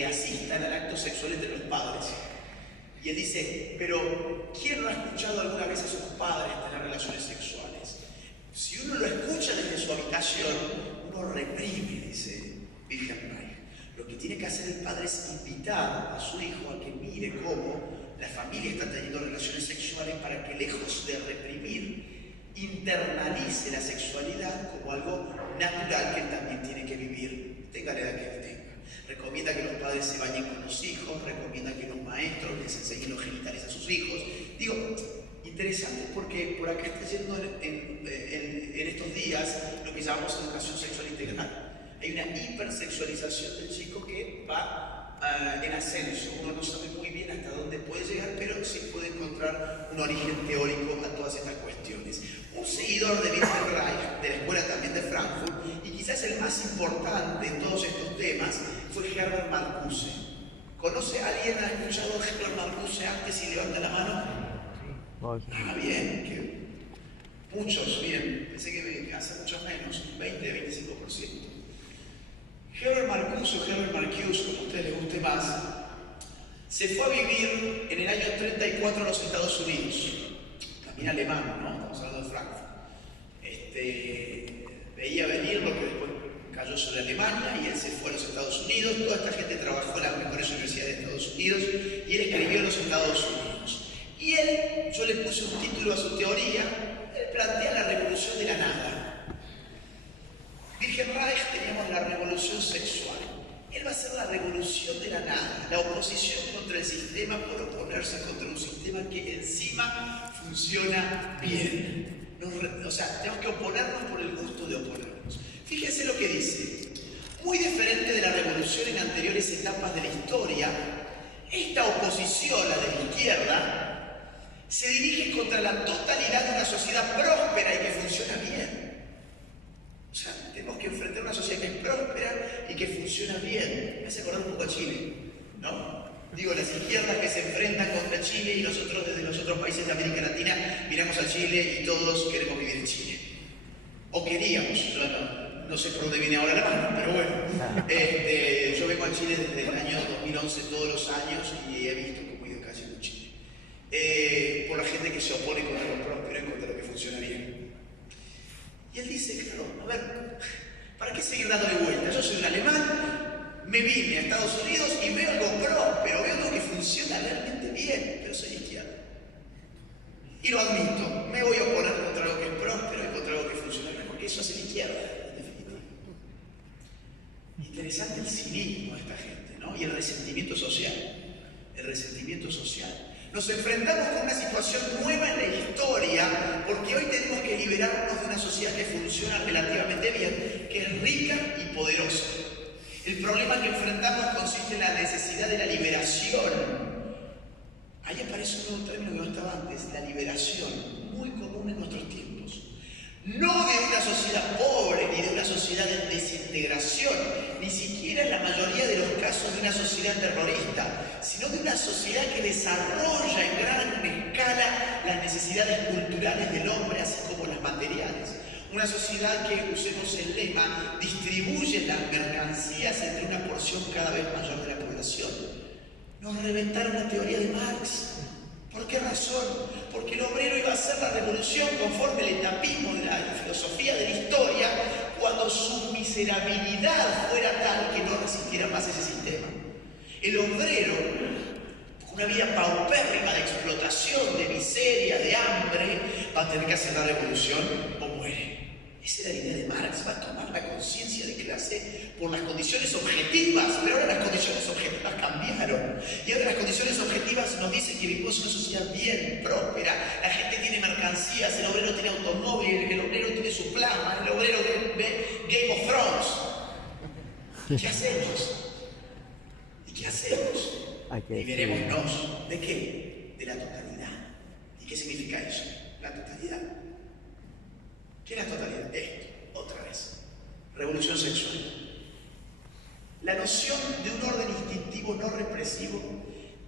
asistan al acto sexual entre los padres. Y él dice, pero ¿quién no ha escuchado alguna vez a sus padres tener relaciones sexuales? Si uno lo escucha desde su habitación, uno reprime, dice Wilhelm Reich. Lo que tiene que hacer el padre es invitar a su hijo a que mire cómo la familia está teniendo relaciones sexuales para que, lejos de reprimir, internalice la sexualidad como algo natural que él también tiene que vivir, tenga la edad que él tenga. Recomienda que los padres se bañen con los hijos, recomienda que los maestros les enseñen los genitales a sus hijos. Digo, interesante porque por acá está yendo en estos días lo que llamamos educación sexual integral. Hay una hipersexualización del chico que va en ascenso. Uno no sabe muy bien hasta dónde puede llegar, pero sí puede encontrar un origen teórico a todas estas cuestiones. Un seguidor de Wilhelm Reich, de la escuela también de Frankfurt, y quizás el más importante en todos estos temas, fue Herbert Marcuse. ¿Conoce a alguien, ha escuchado a Herbert Marcuse antes y levanta la mano? Ah, bien, que muchos, bien, pensé que hace muchos menos, 20-25%. Herbert Marcuse o Herbert Marcuse, como a ustedes les guste más, se fue a vivir en el año 34 a los Estados Unidos, también alemán, ¿no? Estamos hablando de Frankfurt. Veía venir lo que después cayó sobre Alemania y él se fue a los Estados Unidos. Toda esta gente trabajó en las mejores universidades de Estados Unidos y él escribió en los Estados Unidos. Y él, yo le puse un título a su teoría, él plantea la revolución de la nada. Wilhelm Reich teníamos la revolución sexual. Él va a hacer la revolución de la nada, la oposición contra el sistema por oponerse contra un sistema que encima funciona bien. O sea, tenemos que oponernos por el gusto de oponernos. Fíjense lo que dice. Muy diferente de la revolución en anteriores etapas de la historia, esta oposición, la de la izquierda, se dirige contra la totalidad de una sociedad próspera y que funciona bien. O sea, tenemos que enfrentar una sociedad que es próspera y que funciona bien. Me hace acordar un poco a Chile, ¿no? Digo, las izquierdas que se enfrentan contra Chile y nosotros desde los otros países de América Latina miramos a Chile y todos queremos vivir en Chile. O queríamos, yo no sé por dónde viene ahora la mano, pero bueno. Yo vengo a Chile desde el año 2011 todos los años y he visto cómo ha ido cayendo Chile. Por la gente que se opone contra lo próspero y contra lo que funciona bien. Y él dice, claro, a ver, ¿para qué seguir dándole vuelta? Yo soy un alemán, me vine a Estados Unidos y veo algo próspero, veo algo que funciona realmente bien, pero soy izquierda. Y lo admito, me voy a oponer contra algo que es próspero y contra algo que funciona bien, porque eso hace la izquierda, en definitiva. Interesante el cinismo de esta gente, ¿no? Y el resentimiento social. El resentimiento social. Nos enfrentamos con una situación nueva en la historia porque hoy tenemos que liberarnos de una sociedad que funciona relativamente bien, que es rica y poderosa. El problema que enfrentamos consiste en la necesidad de la liberación. Ahí aparece un nuevo término que no estaba antes, la liberación, muy común en nuestros tiempos. No de una sociedad pobre ni de una sociedad en desintegración, ni siquiera en la mayoría de los casos de una sociedad terrorista, sino de una sociedad que desarrolla en gran escala las necesidades culturales del hombre, así como las materiales. Una sociedad que, usemos el lema, distribuye las mercancías entre una porción cada vez mayor de la población. Nos reventaron la teoría de Marx. ¿Por qué razón? Porque el obrero iba a hacer la revolución conforme el etapismo de la filosofía de la historia cuando su miserabilidad fuera tal que no resistiera más ese sistema. El obrero, con una vida paupérrima de explotación, de miseria, de hambre, va a tener que hacer la revolución o muere. Esa era la idea de Marx, va a tomar la conciencia de clase por las condiciones objetivas, pero ahora las condiciones objetivas cambiaron. Y ahora las condiciones objetivas nos dicen que vivimos en una sociedad bien, próspera, la gente tiene mercancías, el obrero tiene automóvil, el obrero tiene su plasma, el obrero ve Game of Thrones. ¿Qué hacemos? ¿Y qué hacemos? Liberémonos. ¿De qué? De la totalidad. ¿Y qué significa eso? La totalidad. ¿Qué es la totalidad? Esto, otra vez. Revolución sexual. La noción de un orden instintivo no represivo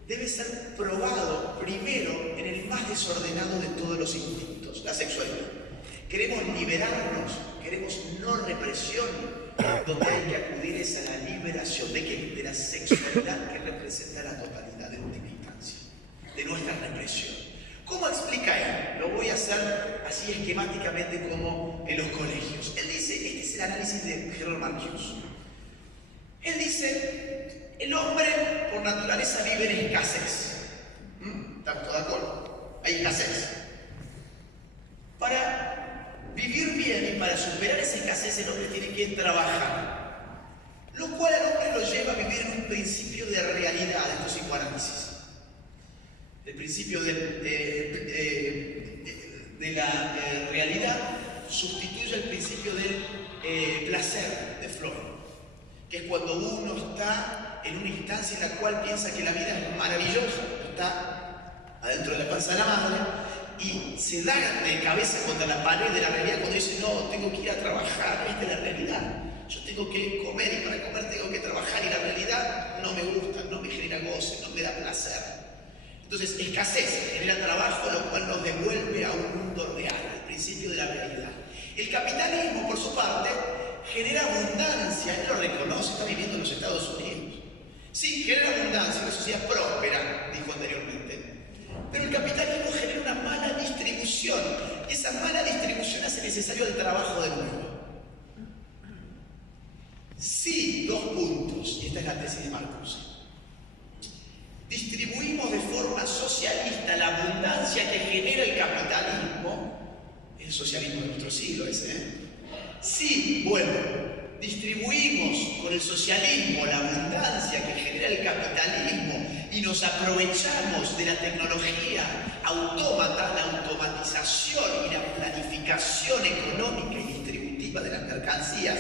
debe ser probado primero en el más desordenado de todos los instintos, la sexualidad. Queremos liberarnos, queremos no represión, donde hay que acudir es a la liberación. ¿De qué? De la sexualidad que representa la totalidad de última instancia, de nuestra represión. ¿Cómo explica él? Lo voy a hacer así esquemáticamente como en los colegios. Él dice, este es el análisis de Harold Marcuse. Él dice, el hombre por naturaleza vive en escasez. ¿Estamos todos de acuerdo? Hay escasez. Para vivir bien y para superar esa escasez el hombre tiene que trabajar. Lo cual al hombre lo lleva a vivir en un principio de realidad, esto es psicoanálisis. El principio de la realidad sustituye el principio del placer de Freud, que es cuando uno está en una instancia en la cual piensa que la vida es maravillosa, está adentro de la panza de la madre y se da de cabeza contra la pared de la realidad cuando dice, no, tengo que ir a trabajar, esta es la realidad. Yo tengo que comer y para comer tengo que trabajar y la realidad no me gusta, no me genera goce, no me da placer. Entonces, escasez genera trabajo, lo cual nos devuelve a un mundo real, al principio de la realidad. El capitalismo, por su parte, genera abundancia, él lo reconoce, está viviendo en los Estados Unidos. Sí, genera abundancia, una sociedad próspera, dijo anteriormente. Pero el capitalismo genera una mala distribución, y esa mala distribución hace necesario el trabajo de nuevo. Sí, 2 puntos, y esta es la tesis de Marcuse. Distribuimos de forma socialista la abundancia que genera el capitalismo, el socialismo de nuestro siglo ese, Sí, bueno, distribuimos con el socialismo la abundancia que genera el capitalismo y nos aprovechamos de la tecnología autómata, la automatización y la planificación económica y distributiva de las mercancías,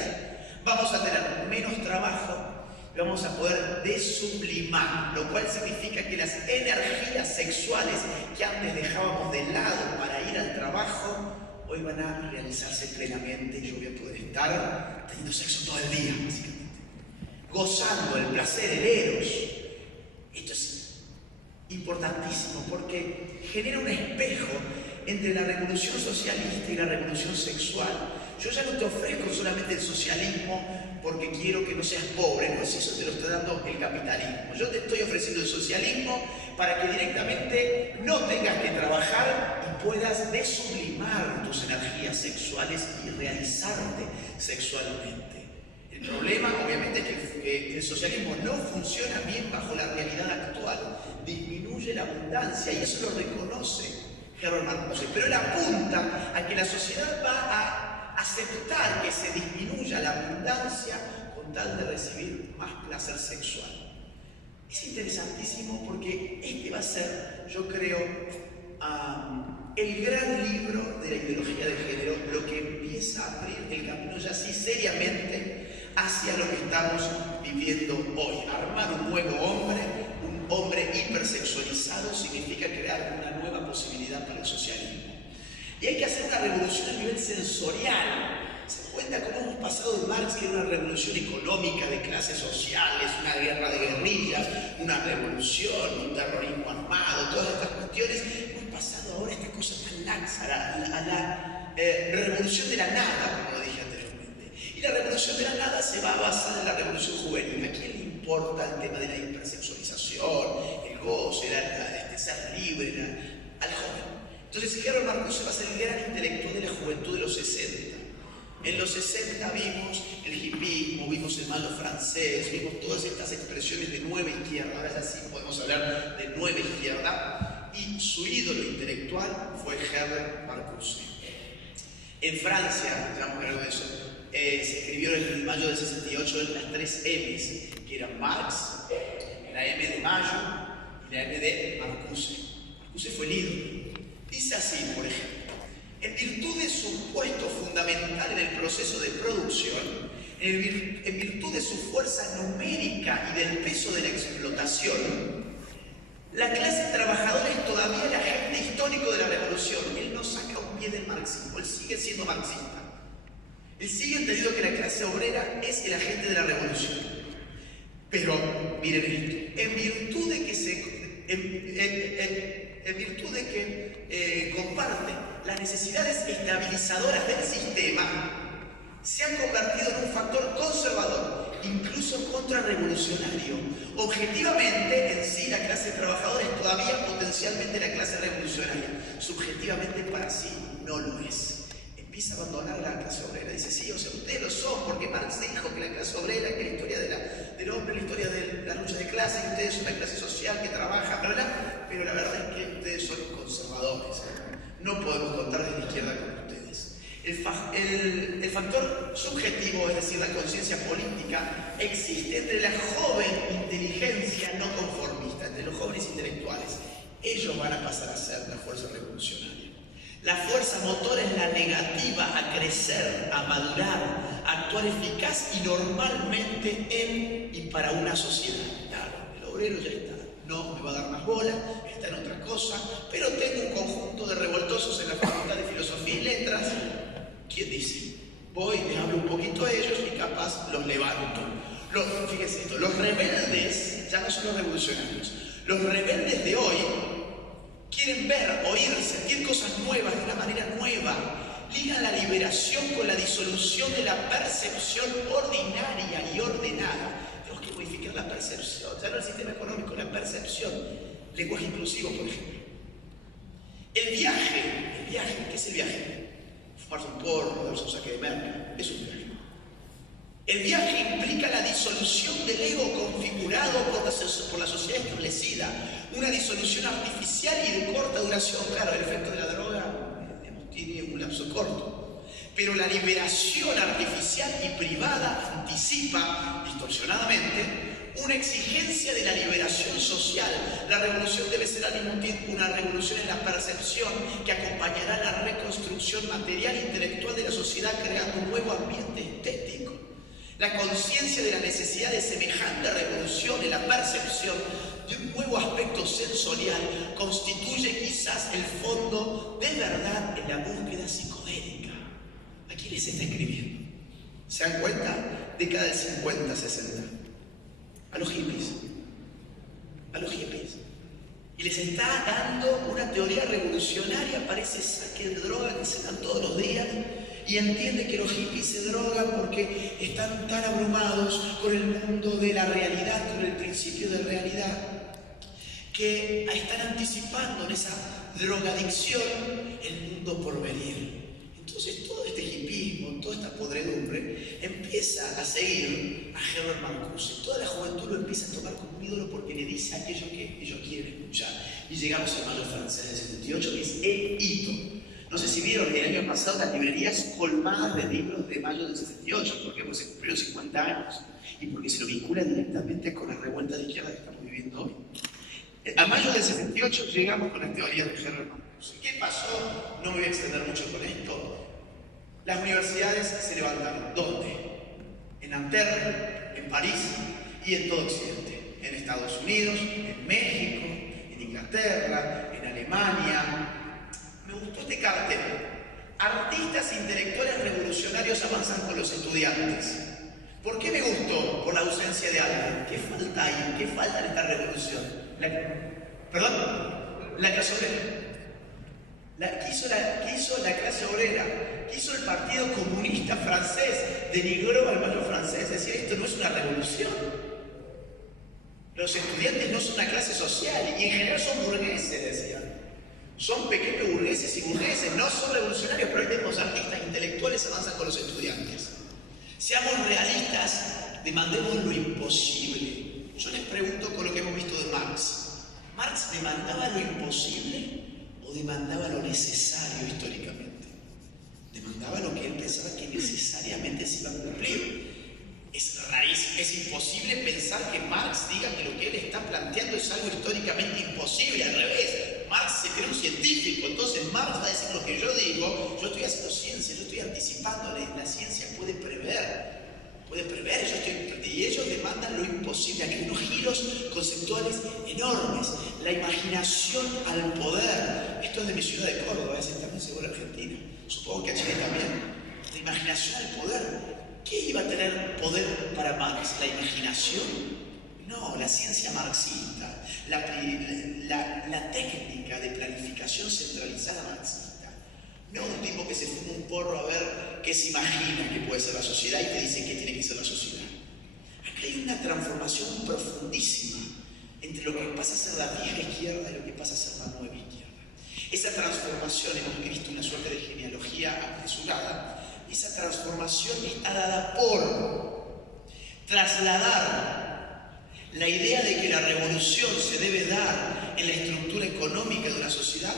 vamos a tener menos trabajo. Vamos a poder desublimar, lo cual significa que las energías sexuales que antes dejábamos de lado para ir al trabajo, hoy van a realizarse plenamente y yo voy a poder estar teniendo sexo todo el día, básicamente. Gozando el placer, el eros. Esto es importantísimo porque genera un espejo entre la revolución socialista y la revolución sexual. Yo ya no te ofrezco solamente el socialismo porque quiero que no seas pobre, no, si eso te lo está dando el capitalismo. Yo te estoy ofreciendo el socialismo para que directamente no tengas que trabajar y puedas desublimar tus energías sexuales y realizarte sexualmente. El problema, obviamente, es que el socialismo no funciona bien bajo la realidad actual. Disminuye la abundancia y eso lo reconoce Harold Marcuse, pero él apunta a que la sociedad va a aceptar que se disminuya la abundancia con tal de recibir más placer sexual. Es interesantísimo porque este va a ser, yo creo, el gran libro de la ideología de género, lo que empieza a abrir el camino ya así seriamente hacia lo que estamos viviendo hoy. Armar un nuevo hombre, un hombre hipersexualizado, significa crear una nueva posibilidad para el socialismo. Y hay que hacer una revolución a nivel sensorial. ¿Se dan cuenta cómo hemos pasado de Marx, que era una revolución económica de clases sociales, una guerra de guerrillas, una revolución, un terrorismo armado, todas estas cuestiones? Hemos pasado ahora a esta cosa tan laxa, a la revolución de la nada, como dije anteriormente. Y la revolución de la nada se va a basar en la revolución juvenil. ¿A quién le importa el tema de la hipersexualización, el goce, ser libre, al joven? Entonces Herbert Marcuse va a ser el gran intelectual de la juventud de los 60. En los 60 vimos el hipismo, vimos el malo francés, vimos todas estas expresiones de nueva izquierda. Ahora ya sí podemos hablar de nueva izquierda. Y su ídolo intelectual fue Herbert Marcuse. En Francia, ya vamos a hablar de eso, se escribió en el mayo del 68 las 3 M's, que eran Marx, la M de Mayo y la M de Marcuse. Marcuse fue el ídolo. Dice así, por ejemplo: en virtud de su puesto fundamental en el proceso de producción, en virtud de su fuerza numérica y del peso de la explotación, la clase trabajadora es todavía el agente histórico de la revolución. Él no saca un pie del marxismo, él sigue siendo marxista. Él sigue entendiendo que la clase obrera es el agente de la revolución. Pero, miren esto, en virtud de que comparte las necesidades estabilizadoras del sistema, se ha convertido en un factor conservador, incluso contrarrevolucionario. Objetivamente, en sí, la clase trabajadora es todavía potencialmente la clase revolucionaria. Subjetivamente, para sí, no lo es. Empieza a abandonar la clase obrera. Dice, sí, o sea, ustedes lo son, porque Marx dijo que la clase obrera, que la historia del hombre, la historia de la lucha de clases, que ustedes son una clase social que trabaja, ¿verdad? Pero la verdad es que ustedes son conservadores. No podemos contar desde la izquierda con ustedes. El factor subjetivo, es decir, la conciencia política, existe entre la joven inteligencia no conformista, entre los jóvenes intelectuales. Ellos van a pasar a ser la fuerza revolucionaria. La fuerza motora es la negativa a crecer, a madurar, a actuar eficaz y normalmente en y para una sociedad. Claro, el obrero ya está, no me va a dar más bola, está en otra cosa, pero tengo un conjunto de revoltosos en la Facultad de Filosofía y Letras. ¿Quién dice? Voy, les hablo un poquito a ellos y capaz los levanto. Fíjense esto, los rebeldes ya no son los revolucionarios. Los rebeldes de hoy quieren ver, oír, sentir cosas nuevas de una manera nueva. Ligan la liberación con la disolución de la percepción ordinaria y ordenada. Tenemos que modificar la percepción, ya no el sistema económico, la percepción. Lenguaje inclusivo, por ejemplo. El viaje, ¿qué es el viaje? Fumarse un porro, darse un saque de merca, es un viaje. El viaje implica la disolución del ego configurado por la sociedad establecida, una disolución artificial y de corta duración. Claro, el efecto de la droga, tiene un lapso corto, pero la liberación artificial y privada anticipa, distorsionadamente, una exigencia de la liberación social. La revolución debe ser al mismo tiempo una revolución en la percepción que acompañará la reconstrucción material e intelectual de la sociedad, creando un nuevo ambiente estético. La conciencia de la necesidad de semejante revolución en la percepción de un nuevo aspecto sensorial constituye quizás el fondo de verdad en la búsqueda psicodélica. ¿A quién les está escribiendo? ¿Se dan cuenta? Década del 50, 60. A los hippies. A los hippies. Y les está dando una teoría revolucionaria, parece saque de droga que se dan todos los días. Y entiende que los hippies se drogan porque están tan abrumados con el mundo de la realidad, con el principio de realidad, que están anticipando en esa drogadicción el mundo por venir. Entonces todo este hippismo, toda esta podredumbre empieza a seguir a Herbert Marcuse. Toda la juventud lo empieza a tomar como un ídolo porque le dice aquello que ellos quieren escuchar. Y llegamos al mayo francés del 78, que es el hito. No sé si vieron el año pasado las librerías colmadas de libros de mayo del 78, porque se cumplieron 50 años y porque se lo vincula directamente con la revuelta de izquierda que estamos viviendo hoy. A mayo del 78 llegamos con la teoría de Herbert Marcuse. ¿Qué pasó? No me voy a extender mucho con esto. Las universidades se levantaron. ¿Dónde? En Nanterre, en París y en todo Occidente. En Estados Unidos, en México, en Inglaterra, en Alemania. Me gustó este cartel. artistas intelectuales revolucionarios avanzan con los estudiantes. ¿Por qué me gustó? Por la ausencia de algo. ¿Qué falta ahí? ¿Qué falta en esta revolución? ¿Perdón? La clase obrera. ¿Qué hizo la clase obrera? ¿Qué hizo el Partido Comunista francés? Denigró al pueblo francés. Decía, esto no es una revolución. Los estudiantes no son una clase social y en general son burgueses, decían. Son pequeños burgueses y burgueses, no son revolucionarios, pero hoy tenemos artistas intelectuales avanzan con los estudiantes. Seamos realistas, demandemos lo imposible. Yo les pregunto con lo que hemos visto de Marx. ¿Marx demandaba lo imposible o demandaba lo necesario históricamente? Demandaba lo que él pensaba que necesariamente se iba a cumplir. Es rarísimo, es imposible pensar que Marx diga que lo que él está planteando es algo históricamente imposible, al revés. Marx se cree un científico, entonces Marx va a decir lo que yo digo, yo estoy haciendo ciencia, yo estoy anticipándole, la ciencia puede prever, y ellos demandan lo imposible. Aquí hay unos giros conceptuales enormes, la imaginación al poder. Esto es de mi ciudad de Córdoba, es también seguro Argentina, supongo que a Chile también. La imaginación al poder. ¿Qué iba a tener poder para Marx? ¿La imaginación? No, la ciencia marxista, la técnica de planificación centralizada marxista. No un tipo que se fuma un porro a ver qué se imagina que puede ser la sociedad y te dice qué tiene que ser la sociedad. Acá hay una transformación profundísima entre lo que pasa a ser la vieja izquierda y lo que pasa a ser la nueva izquierda. Esa transformación, hemos visto una suerte de genealogía apresurada. Esa transformación está dada por trasladar la idea de que la revolución se debe dar en la estructura económica de una sociedad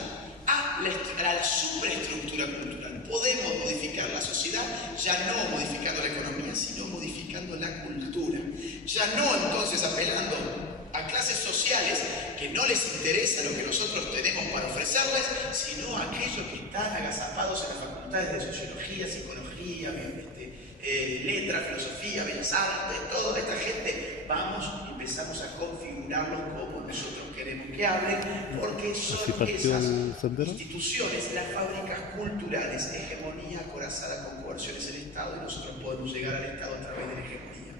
a la superestructura cultural. Podemos modificar la sociedad, ya no modificando la economía, sino modificando la cultura. Ya no entonces apelando a clases sociales que no les interesa lo que nosotros tenemos para ofrecerles, sino a aquellos que están agazapados en las facultades de sociología, psicología, letras, filosofía, bellas artes, toda esta gente. Vamos y empezamos a configurarlos como nosotros queremos que hablen, porque son esas instituciones, las fábricas culturales, hegemonía acorazada con coerciones del Estado, y nosotros podemos llegar al Estado a través de la hegemonía.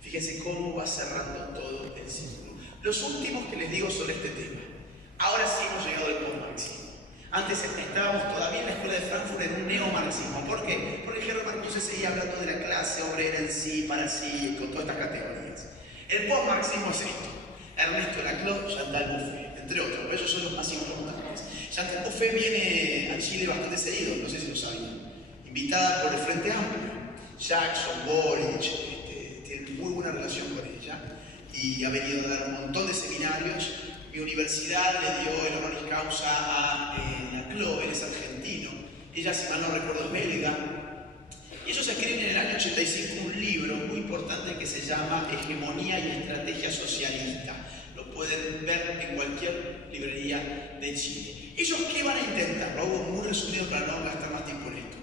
Fíjense cómo va cerrando todo el círculo. Los últimos que les digo sobre este tema. Ahora sí hemos llegado al postmarxismo. Antes estábamos todavía en la escuela de Frankfurt en un neomarxismo. ¿Por qué? Porque Gerhard Marcuse seguía hablando de la clase obrera en sí, para sí, con todas estas categorías. El postmarxismo es esto. Ernesto Laclau, Chantal Mouffe, entre otros. Ellos son los más importantes. Chantal Mouffe viene a Chile bastante seguido, no sé si lo sabían. Invitada por el Frente Amplio. Jackson, Boric, tiene muy buena relación con ella. Y ha venido a dar un montón de seminarios. Mi universidad le dio el honoris causa a Laclau, él es argentino. Ella, si mal no recuerdo, es belga. Y ellos escriben en el año 85 un libro muy importante que se llama Hegemonía y Estrategia Socialista. Lo pueden ver en cualquier librería de Chile. ¿Ellos qué van a intentar? Lo hago muy resumido para no gastar más tiempo en esto.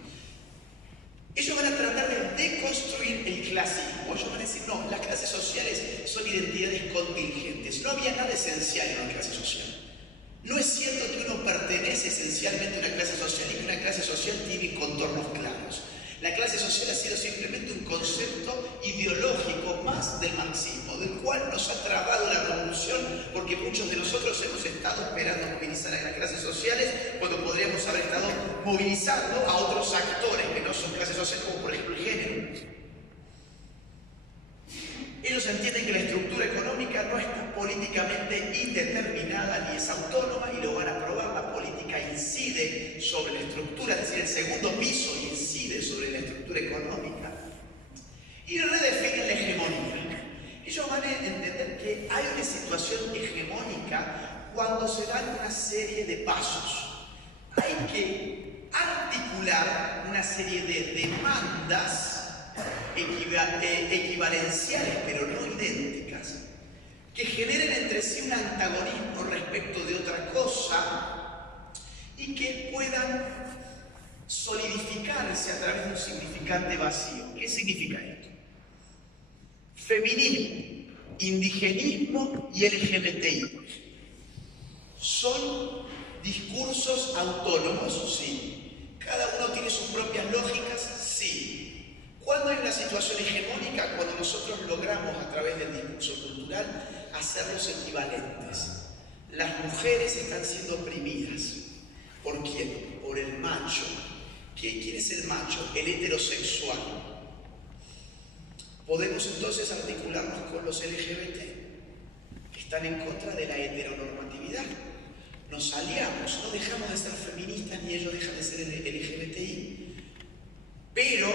Ellos van a tratar de deconstruir el clasismo. Ellos van a decir, no, las clases sociales son identidades contingentes. No había nada esencial en una clase social. No es cierto que uno pertenece esencialmente a una clase social y que una clase social tiene contornos claros. La clase social ha sido simplemente un concepto ideológico más del marxismo, del cual nos ha trabado la revolución, porque muchos de nosotros hemos estado esperando movilizar a las clases sociales cuando podríamos haber estado movilizando a otros actores que no son clases sociales, como por ejemplo el género. Ellos entienden que la estructura económica no está políticamente indeterminada ni es autónoma y lo van a probar. La política incide sobre la estructura, es decir, el segundo piso incide sobre la estructura económica y redefinen la hegemonía. Ellos van a entender que hay una situación hegemónica cuando se dan una serie de pasos. Hay que articular una serie de demandas equivalenciales pero no idénticas, que generen entre sí un antagonismo respecto de otra cosa y que puedan solidificarse a través de un significante vacío. ¿Qué significa esto? Feminismo, indigenismo y LGBTI son discursos autónomos, sí. ¿Cada uno tiene sus propias lógicas? Sí. ¿Cuándo hay una situación hegemónica? Cuando nosotros logramos a través del discurso cultural hacerlos equivalentes. Las mujeres están siendo oprimidas. ¿Por quién? Por el macho. ¿Quién es el macho? El heterosexual. Podemos entonces articularnos con los LGBT, que están en contra de la heteronormatividad. Nos aliamos, no dejamos de ser feministas ni ellos dejan de ser LGBTI, pero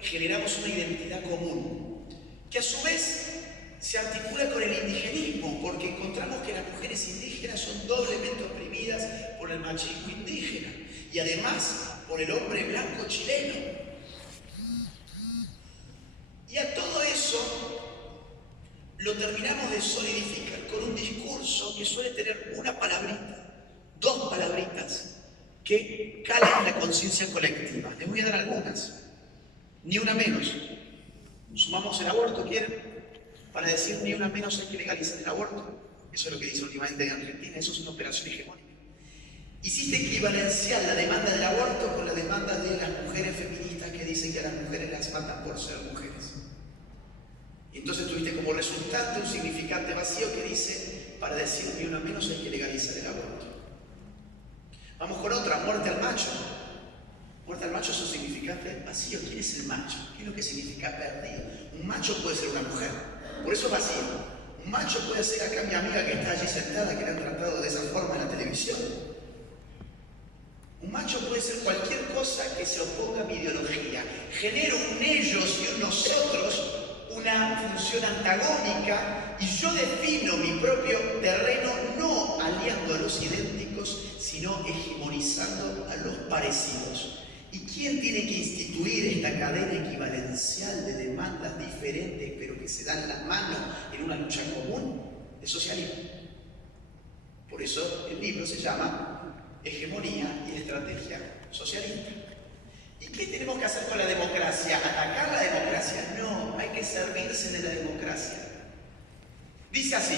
generamos una identidad común, que a su vez se articula con el indigenismo, porque encontramos que las mujeres indígenas son doblemente oprimidas por el machismo indígena y además por el hombre blanco chileno. Y a todo eso lo terminamos de solidificar con un discurso que suele tener una palabrita, dos palabritas, que calan en la conciencia colectiva. Les voy a dar algunas, ni una menos. Sumamos el aborto, ¿quieren? Para decir ni una menos hay que legalizar el aborto. Eso es lo que dice últimamente en Argentina, eso es una operación hegemónica. Hiciste equivalenciar la demanda del aborto con la demanda de las mujeres feministas que dicen que a las mujeres las matan por ser mujeres. Y entonces tuviste como resultante un significante vacío que dice, para decir ni una menos hay que legalizar el aborto. Vamos con otra, muerte al macho. Muerte al macho es un significante vacío. ¿Quién es el macho? ¿Qué es lo que significa perdido? Un macho puede ser una mujer, por eso es vacío. Un macho puede ser acá mi amiga que está allí sentada, que le han tratado de esa forma en la televisión. Un macho puede ser cualquier cosa que se oponga a mi ideología. Genero un ellos y un nosotros, una función antagónica, y yo defino mi propio terreno no aliando a los idénticos, sino hegemonizando a los parecidos. ¿Y quién tiene que instituir esta cadena equivalencial de demandas diferentes, pero que se dan las manos en una lucha común? El socialismo. Por eso el libro se llama Hegemonía y Estrategia Socialista. ¿Y qué tenemos que hacer con la democracia? ¿Atacar la democracia? No, hay que servirse de la democracia. Dice así,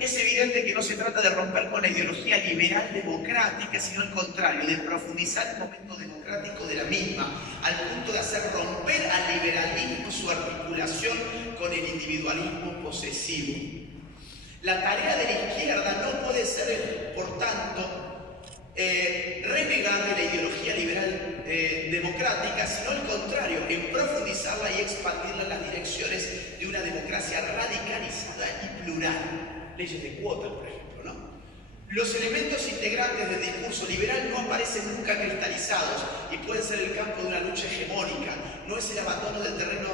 es evidente que no se trata de romper con la ideología liberal democrática, sino al contrario, de profundizar el momento democrático de la misma, al punto de hacer romper al liberalismo su articulación con el individualismo posesivo. La tarea de la izquierda no puede ser, por tanto, renegar de la ideología liberal democrática, sino al contrario, en profundizarla y expandirla en las direcciones de una democracia radicalizada y plural. Leyes de cuota, por ejemplo, ¿no? Los elementos integrantes del discurso liberal no aparecen nunca cristalizados y pueden ser el campo de una lucha hegemónica. No es el abandono del terreno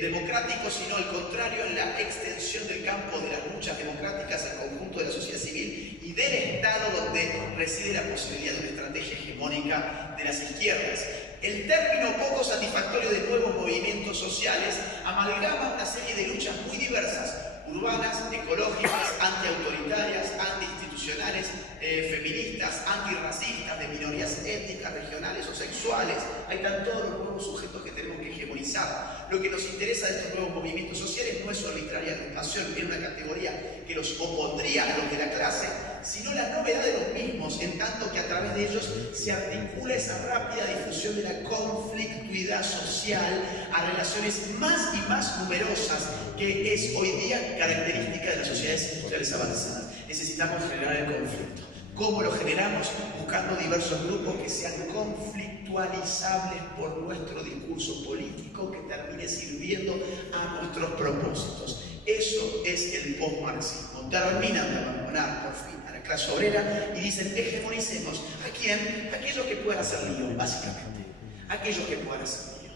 democrático, sino al contrario, en la extensión del campo de las luchas democráticas al conjunto de la sociedad civil y del Estado, donde reside la posibilidad de una estrategia hegemónica de las izquierdas. El término poco satisfactorio de nuevos movimientos sociales amalgama una serie de luchas muy diversas, urbanas, ecológicas, antiautoritarias, antiinstitucionales, feministas, antirracistas, de minorías étnicas, regionales o sexuales. Ahí están todos los nuevos sujetos que tenemos que hegemonizar. Lo que nos interesa de estos nuevos movimientos sociales no es su arbitraria agrupación en una categoría que los opondría a los de la clase, sino la novedad de los mismos, en tanto que a través de ellos se articula esa rápida difusión de la conflictuidad social a relaciones más y más numerosas, que es hoy día característica de las sociedades industriales avanzadas. Necesitamos generar el conflicto. ¿Cómo lo generamos? Buscando diversos grupos que sean conflictualizables por nuestro discurso político, que termine sirviendo a nuestros propósitos. Eso es el postmarxismo. Terminan de abandonar por fin a la clase obrera y dicen, hegemonicemos. ¿A quién? Aquellos que puedan hacer lío, básicamente. Aquellos que puedan hacer lío.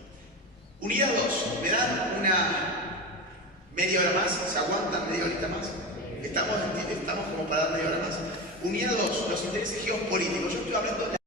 Unidad 2. ¿Me dan una media hora más? ¿Se aguantan media horita más? Estamos como para dar media hora más. Unidad 2, los intereses geopolíticos. Yo estoy hablando de